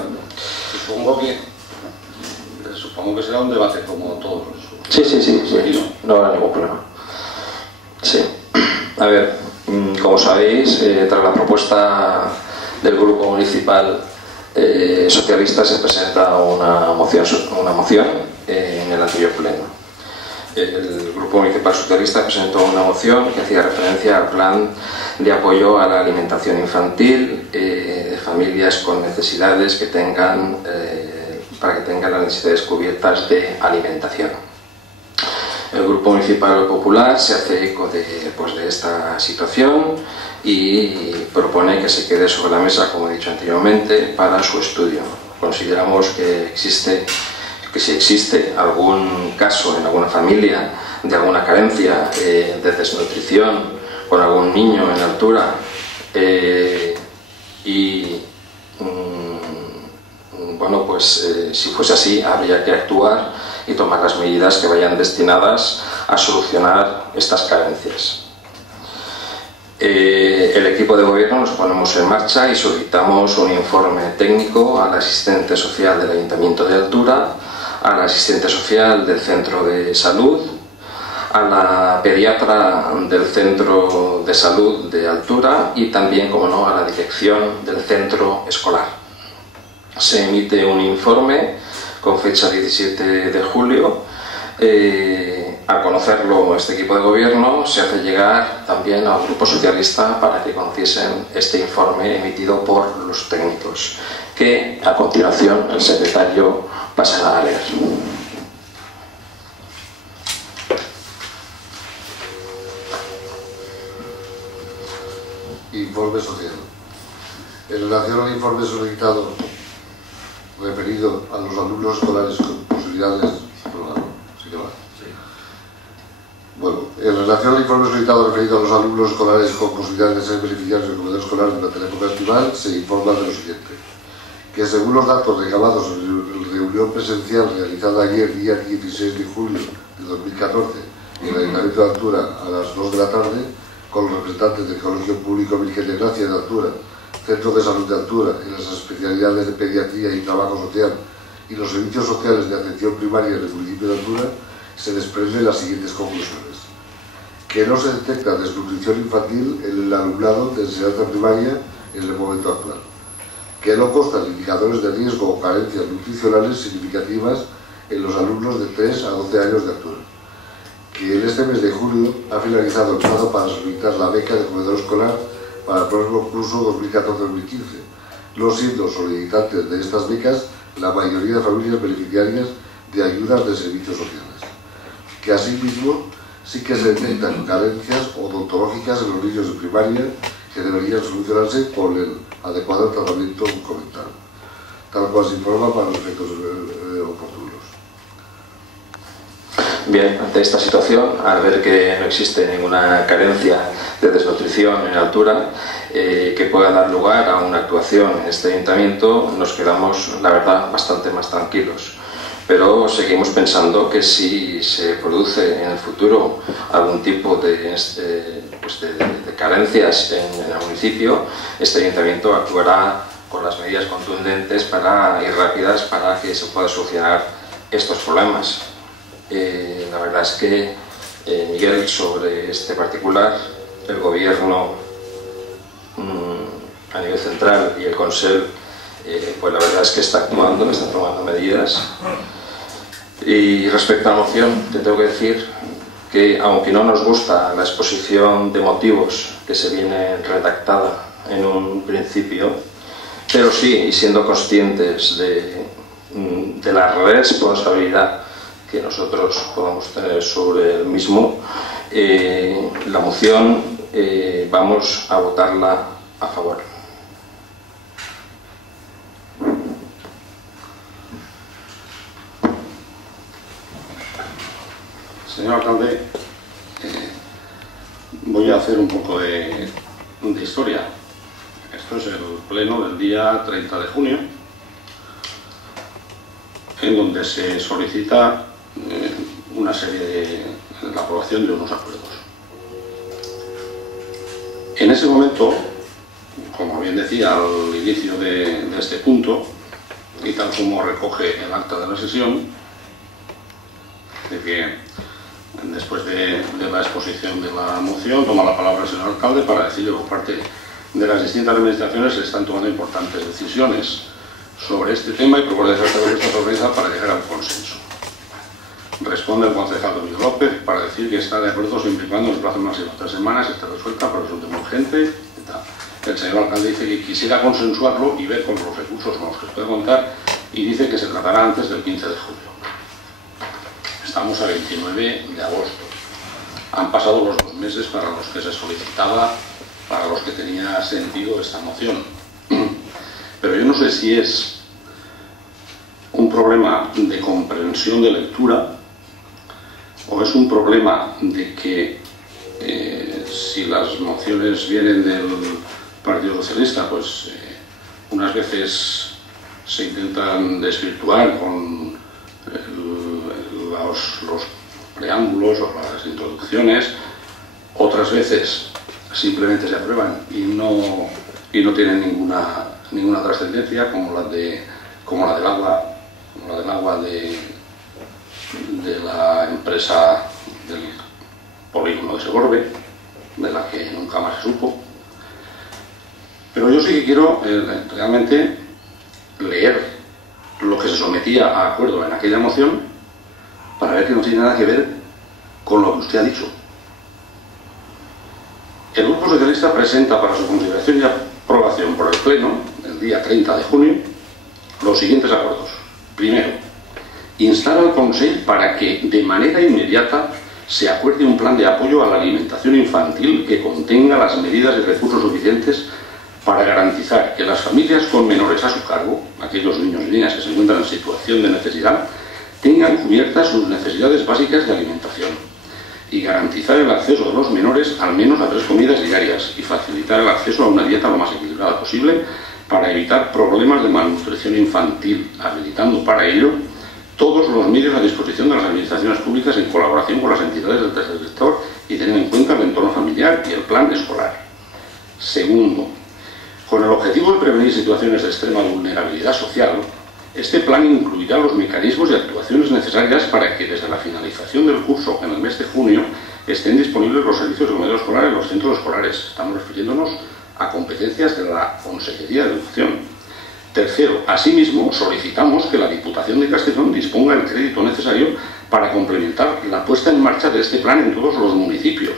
Supongo que será un debate como todos. Sí, no habrá ningún problema. Sí. A ver, como sabéis, tras la propuesta del Grupo Municipal Socialista se presenta una moción en el anterior pleno. El Grupo Municipal Socialista presentó una moción que hacía referencia al plan de apoyo a la alimentación infantil de familias con necesidades que tengan para que tengan las necesidades cubiertas de alimentación. El Grupo Municipal Popular se hace eco de esta situación y propone que se quede sobre la mesa, como he dicho anteriormente, para su estudio. Consideramos que si existe algún caso en alguna familia de alguna carencia de desnutrición con algún niño en altura bueno, pues si fuese así habría que actuar y tomar las medidas que vayan destinadas a solucionar estas carencias. El equipo de gobierno nos ponemos en marcha y solicitamos un informe técnico al asistente social del Ayuntamiento de Altura, al asistente social del centro de salud, a la pediatra del centro de salud de Altura y también, como no, a la dirección del centro escolar. Se emite un informe con fecha 17 de julio. Al conocerlo este equipo de gobierno se hace llegar también al Grupo Socialista para que conociesen este informe emitido por los técnicos, que a continuación el secretario pasará a leer. Informe social. En relación al informe solicitado referido a los alumnos escolares con posibilidades... Bueno, en relación al informe solicitado referido a los alumnos escolares con posibilidades de ser beneficiarios del comedor escolar durante la época estival, se informa de lo siguiente: que según los datos recabados en reunión presencial realizada ayer, día 16 de julio de 2014, en el Ayuntamiento de Altura a las 2 de la tarde, con los representantes del Colegio Público Virgen de Gracia de Altura, Centro de Salud de Altura, en las especialidades de pediatría y trabajo social y los servicios sociales de atención primaria del municipio de Altura, se desprenden las siguientes conclusiones. Que no se detecta desnutrición infantil en el alumnado de enseñanza primaria en el momento actual. Que no constan indicadores de riesgo o carencias nutricionales significativas en los alumnos de 3 a 12 años de altura. Que en este mes de julio ha finalizado el plazo para solicitar la beca de comedor escolar para el próximo curso 2014-2015, no siendo solicitantes de estas becas la mayoría de familias beneficiarias de ayudas de servicios sociales. Que asimismo sí que se detectan carencias odontológicas en los niños de primaria que deberían solucionarse con el adecuado tratamiento bucodental, tal cual se informa para los efectos oportunos. Bien, ante esta situación, al ver que no existe ninguna carencia de desnutrición en Altura que pueda dar lugar a una actuación en este ayuntamiento, nos quedamos, la verdad, bastante más tranquilos. Pero seguimos pensando que si se produce en el futuro algún tipo de carencias en el municipio, este ayuntamiento actuará con las medidas contundentes y rápidas para que se puedan solucionar estos problemas. La verdad es que, Miguel, sobre este particular, el Gobierno a nivel central y el Consell, pues la verdad es que está tomando medidas. Y respecto a la moción, te tengo que decir que, aunque no nos gusta la exposición de motivos que se viene redactada en un principio, pero sí, y siendo conscientes de la responsabilidad que nosotros podamos tener sobre el mismo, la moción vamos a votarla a favor. Señor alcalde, voy a hacer un poco de historia. Esto es el pleno del día 30 de junio, en donde se solicita una serie de la aprobación de unos acuerdos. En ese momento, como bien decía al inicio de este punto, y tal como recoge el acta de la sesión, de que después de la exposición de la moción toma la palabra el señor alcalde para decir que por parte de las distintas administraciones se están tomando importantes decisiones sobre este tema y proponer esta organización para llegar a un consenso. Responde el concejal Domingo López para decir que está de acuerdo siempre y cuando en el plazo máximo de 3 semanas esté resuelta por asunto urgente. El señor alcalde dice que quisiera consensuarlo y ver con los recursos con los que se puede contar, y dice que se tratará antes del 15 de julio. Estamos a 29 de agosto. Han pasado los 2 meses para los que se solicitaba, para los que tenía sentido esta moción. Pero yo no sé si es un problema de comprensión de lectura o es un problema de que si las mociones vienen del Partido Socialista, pues unas veces se intentan desvirtuar con los preámbulos o las introducciones, otras veces simplemente se aprueban y no tienen ninguna trascendencia, como la del agua de la empresa del polígono de Segorbe, de la que nunca más se supo. Pero yo sí que quiero realmente leer lo que se sometía a acuerdo en aquella moción para ver que no tiene nada que ver con lo que usted ha dicho. El Grupo Socialista presenta para su consideración y aprobación por el Pleno, el día 30 de junio, los siguientes acuerdos. Primero, instar al Consell para que de manera inmediata se acuerde un plan de apoyo a la alimentación infantil que contenga las medidas y recursos suficientes para garantizar que las familias con menores a su cargo, aquellos niños y niñas que se encuentran en situación de necesidad, tengan cubiertas sus necesidades básicas de alimentación, y garantizar el acceso de los menores al menos a 3 comidas diarias y facilitar el acceso a una dieta lo más equilibrada posible para evitar problemas de malnutrición infantil, habilitando para ello todos los medios a disposición de las administraciones públicas en colaboración con las entidades del tercer sector y teniendo en cuenta el entorno familiar y el plan escolar. Segundo, con el objetivo de prevenir situaciones de extrema vulnerabilidad social, este plan incluirá los mecanismos y actuaciones necesarias para que desde la finalización del curso en el mes de junio estén disponibles los servicios de comedor escolar en los centros escolares. Estamos refiriéndonos a competencias de la Consejería de Educación. Tercero, asimismo, solicitamos que la Diputación de Castellón disponga el crédito necesario para complementar la puesta en marcha de este plan en todos los municipios.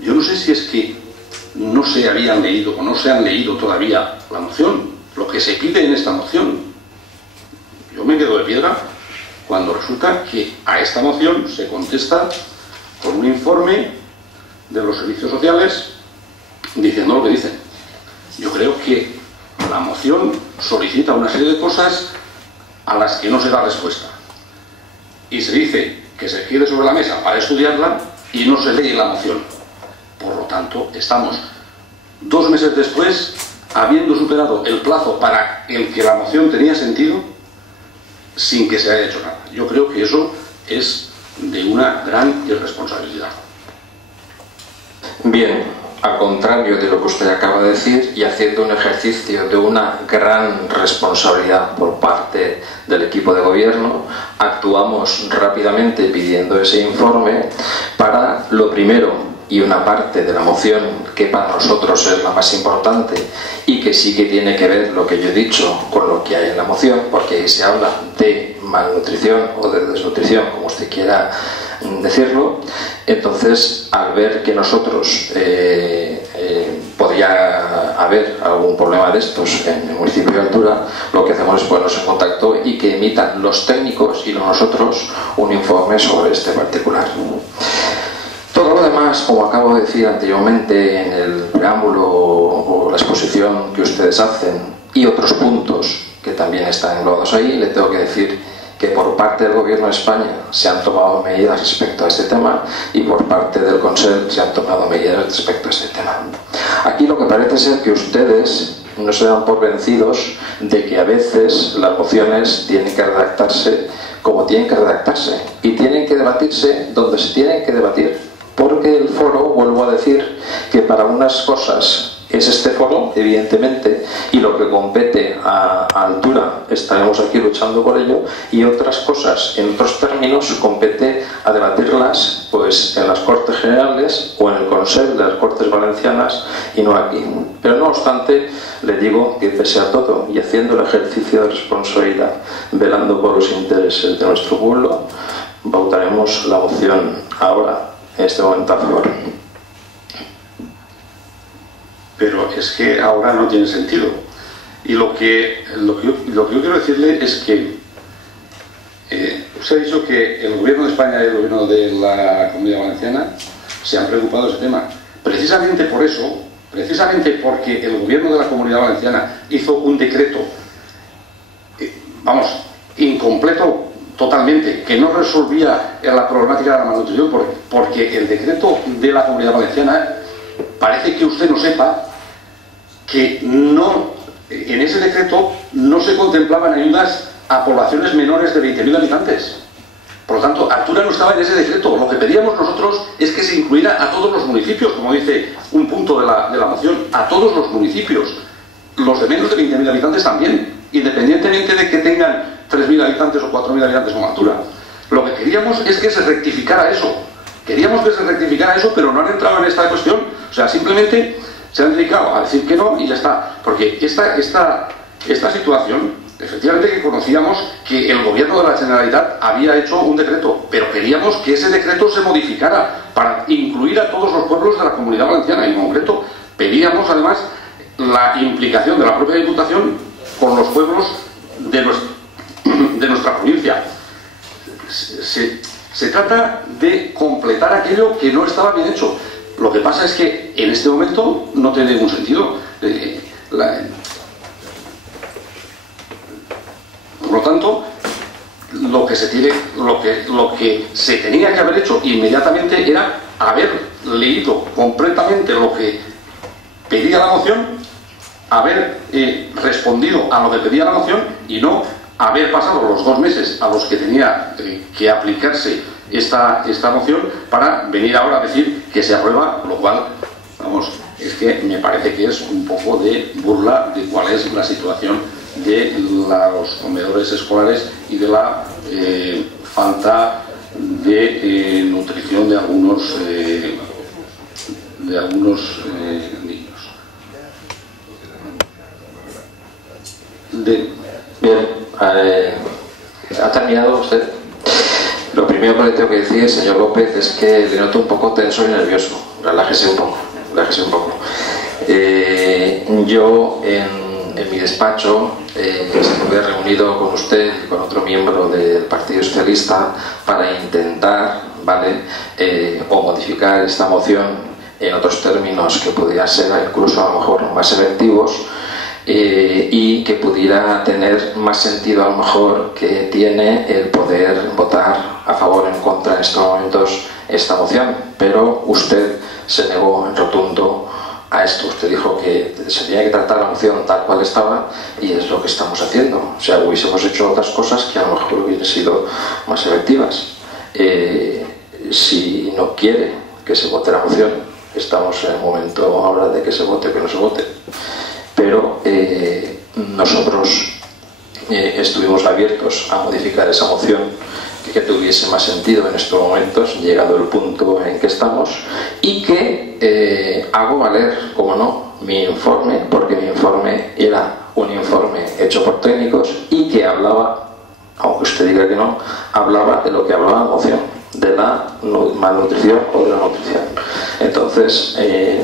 Yo no sé si es que no se habían leído o no se han leído todavía la moción, lo que se pide en esta moción. Yo me quedo de piedra cuando resulta que a esta moción se contesta con un informe de los servicios sociales diciendo lo que dicen. Yo creo que la moción solicita una serie de cosas a las que no se da respuesta. Y se dice que se quede sobre la mesa para estudiarla y no se lee la moción. Por lo tanto, estamos 2 meses después, habiendo superado el plazo para el que la moción tenía sentido, sin que se haya hecho nada. Yo creo que eso es de una gran irresponsabilidad. Bien. Al contrario de lo que usted acaba de decir y haciendo un ejercicio de una gran responsabilidad por parte del equipo de gobierno, actuamos rápidamente pidiendo ese informe para lo primero y una parte de la moción que para nosotros es la más importante y que sí que tiene que ver lo que yo he dicho con lo que hay en la moción, porque ahí se habla de malnutrición o de desnutrición, como usted quiera decirlo. Entonces, al ver que nosotros podría haber algún problema de estos en el municipio de Altura, lo que hacemos es ponernos en contacto y que emitan los técnicos y nosotros un informe sobre este particular. Todo lo demás, como acabo de decir anteriormente en el preámbulo o la exposición que ustedes hacen y otros puntos que también están englobados ahí, le tengo que decir que por parte del Gobierno de España se han tomado medidas respecto a este tema y por parte del Consell se han tomado medidas respecto a este tema. Aquí lo que parece ser que ustedes no se dan por vencidos de que a veces las mociones tienen que redactarse como tienen que redactarse y tienen que debatirse donde se tienen que debatir, porque el foro, vuelvo a decir, que para unas cosas es este foro, evidentemente, y lo que compete a Altura estaremos aquí luchando por ello, y otras cosas, en otros términos, compete a debatirlas pues en las Cortes Generales o en el Consell de las Cortes Valencianas y no aquí. Pero no obstante, le digo que pese a todo y haciendo el ejercicio de responsabilidad, velando por los intereses de nuestro pueblo, votaremos la moción ahora, en este momento, a favor. Pero es que ahora no tiene sentido. Y lo que yo quiero decirle es que usted ha dicho que el Gobierno de España y el Gobierno de la Comunidad Valenciana se han preocupado de ese tema. Precisamente por eso, precisamente porque el Gobierno de la Comunidad Valenciana hizo un decreto, incompleto totalmente, que no resolvía la problemática de la malnutrición, porque el decreto de la Comunidad Valenciana, parece que usted no sepa que en ese decreto no se contemplaban ayudas a poblaciones menores de 20.000 habitantes. Por lo tanto, Altura no estaba en ese decreto. Lo que pedíamos nosotros es que se incluyera a todos los municipios, como dice un punto de la moción, a todos los municipios, los de menos de 20.000 habitantes también, independientemente de que tengan 3.000 habitantes o 4.000 habitantes como Altura. Lo que queríamos es que se rectificara eso. Queríamos que se rectificara eso, pero no han entrado en esta cuestión. O sea, simplemente se han dedicado a decir que no y ya está. Porque esta situación, efectivamente que conocíamos que el Gobierno de la Generalitat había hecho un decreto, pero queríamos que ese decreto se modificara para incluir a todos los pueblos de la Comunidad Valenciana. En concreto, pedíamos además la implicación de la propia Diputación con los pueblos de nuestra provincia. Se trata de completar aquello que no estaba bien hecho. Lo que pasa es que en este momento no tiene ningún sentido. Por lo tanto, lo que se tenía que haber hecho inmediatamente era haber leído completamente lo que pedía la moción, haber respondido a lo que pedía la moción y no haber pasado los 2 meses a los que tenía que aplicarse esta moción para venir ahora a decir que se aprueba, lo cual, vamos, es que me parece que es un poco de burla de cuál es la situación de los comedores escolares y de la falta de nutrición de algunos niños. Bien, ¿ha terminado usted? Lo primero que le tengo que decir, señor López, es que le noto un poco tenso y nervioso. Relájese un poco, relájese un poco. Yo en mi despacho estuve reunido con usted y con otro miembro del Partido Socialista para intentar, ¿vale?, o modificar esta moción en otros términos que pudieran ser incluso a lo mejor más efectivos, y que pudiera tener más sentido a lo mejor que tiene el poder votar a favor o en contra en estos momentos esta moción, pero usted se negó en rotundo a esto. Usted dijo que se tenía que tratar la moción tal cual estaba y es lo que estamos haciendo. O sea, hubiésemos hecho otras cosas que a lo mejor hubieran sido más efectivas. Si no quiere que se vote la moción, estamos en el momento ahora de que se vote o que no se vote. Pero nosotros estuvimos abiertos a modificar esa moción que tuviese más sentido en estos momentos, llegado el punto en que estamos, y que hago valer, como no, mi informe, porque mi informe era un informe hecho por técnicos y que hablaba, aunque usted diga que no, hablaba de lo que hablaba la moción, de la malnutrición o de la nutrición. Entonces,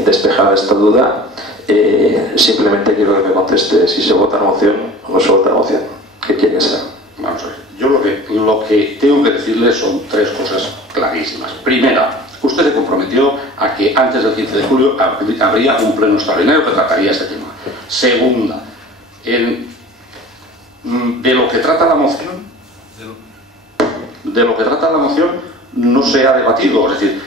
despejada esta duda, simplemente quiero que me conteste si se vota la moción o no se vota la moción. ¿Qué quiere que sea? Vamos a ver. Yo lo que tengo que decirle son 3 cosas clarísimas. Primera, usted se comprometió a que antes del 15 de julio habría un pleno extraordinario que trataría este tema. Segunda, de lo que trata la moción no se ha debatido. Es decir,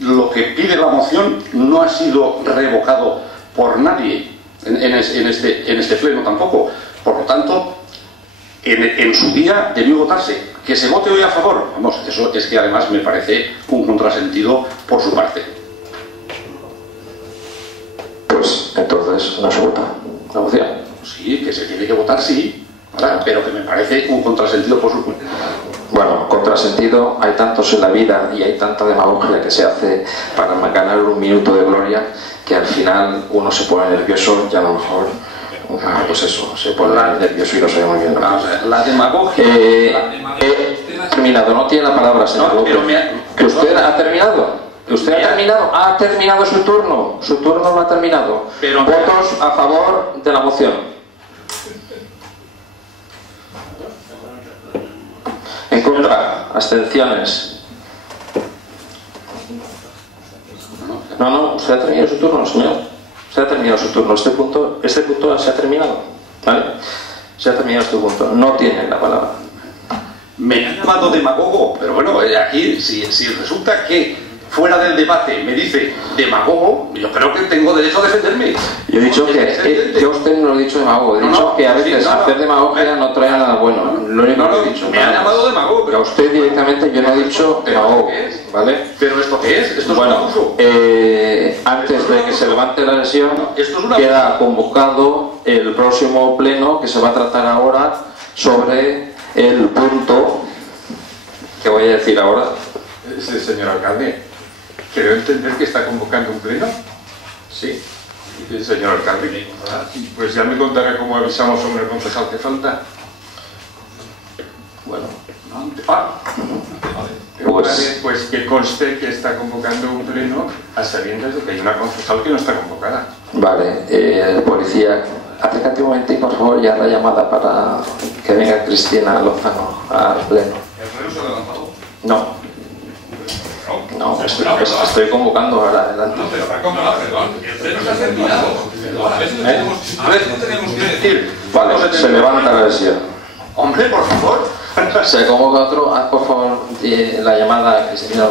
lo que pide la moción no ha sido revocado por nadie en este pleno tampoco. Por lo tanto, en su día debió votarse. Que se vote hoy a favor, vamos, eso es que además me parece un contrasentido por su parte. Pues entonces no se vota la moción. Sí, que se tiene que votar, sí, ¿verdad? Pero que me parece un contrasentido por su parte. Bueno, contrasentido hay tantos en la vida y hay tanta demagogia que se hace para ganar un minuto de gloria que al final uno se pone nervioso y a lo mejor, pues eso, se pone nervioso y no se ve muy bien. Vamos a ver, la demagogia... ha terminado, no tiene la palabra, señor López. ¿Usted ha terminado? ¿Usted ha terminado? Ha terminado su turno. Su turno no ha terminado. Votos a favor de la moción. En contra, abstenciones. No, usted ha terminado su turno, señor. Usted ha terminado su turno. Este punto se ha terminado. ¿Vale? Se ha terminado este punto. No tiene la palabra. Me han llamado demagogo, pero bueno, aquí si resulta que fuera del debate me dice demagogo, yo creo que tengo derecho a defenderme. Yo he dicho que yo a usted no lo he dicho demagogo, he dicho que a veces hacer demagogia no trae nada bueno. Lo único que he dicho. Me han llamado demagogo. Pero a usted directamente yo no he dicho demagogo, ¿vale? ¿Pero esto qué es? Esto es bueno, un abuso. Antes de que se levante la sesión, queda convocado el próximo pleno que se va a tratar ahora sobre el punto que voy a decir ahora. Sí, señor alcalde, creo entender que está convocando un pleno. Sí. Señor alcalde, pues ya me contará cómo avisamos sobre el concejal que falta. Bueno, pues que conste que está convocando un pleno a sabiendas de que hay una concejal que no está convocada. Vale, policía, acércate un momento y por favor ya la llamada para que venga Cristina Lozano al pleno. ¿El pleno se ha levantado? No. No, estoy convocando ahora adelante. No, pero para convocar, perdón. El pleno se ha terminado. A ver, ¿qué tenemos que decir? Vale, se levanta la sesión. Hombre, por favor. Se convoca otro, haz por favor la llamada a Cristina.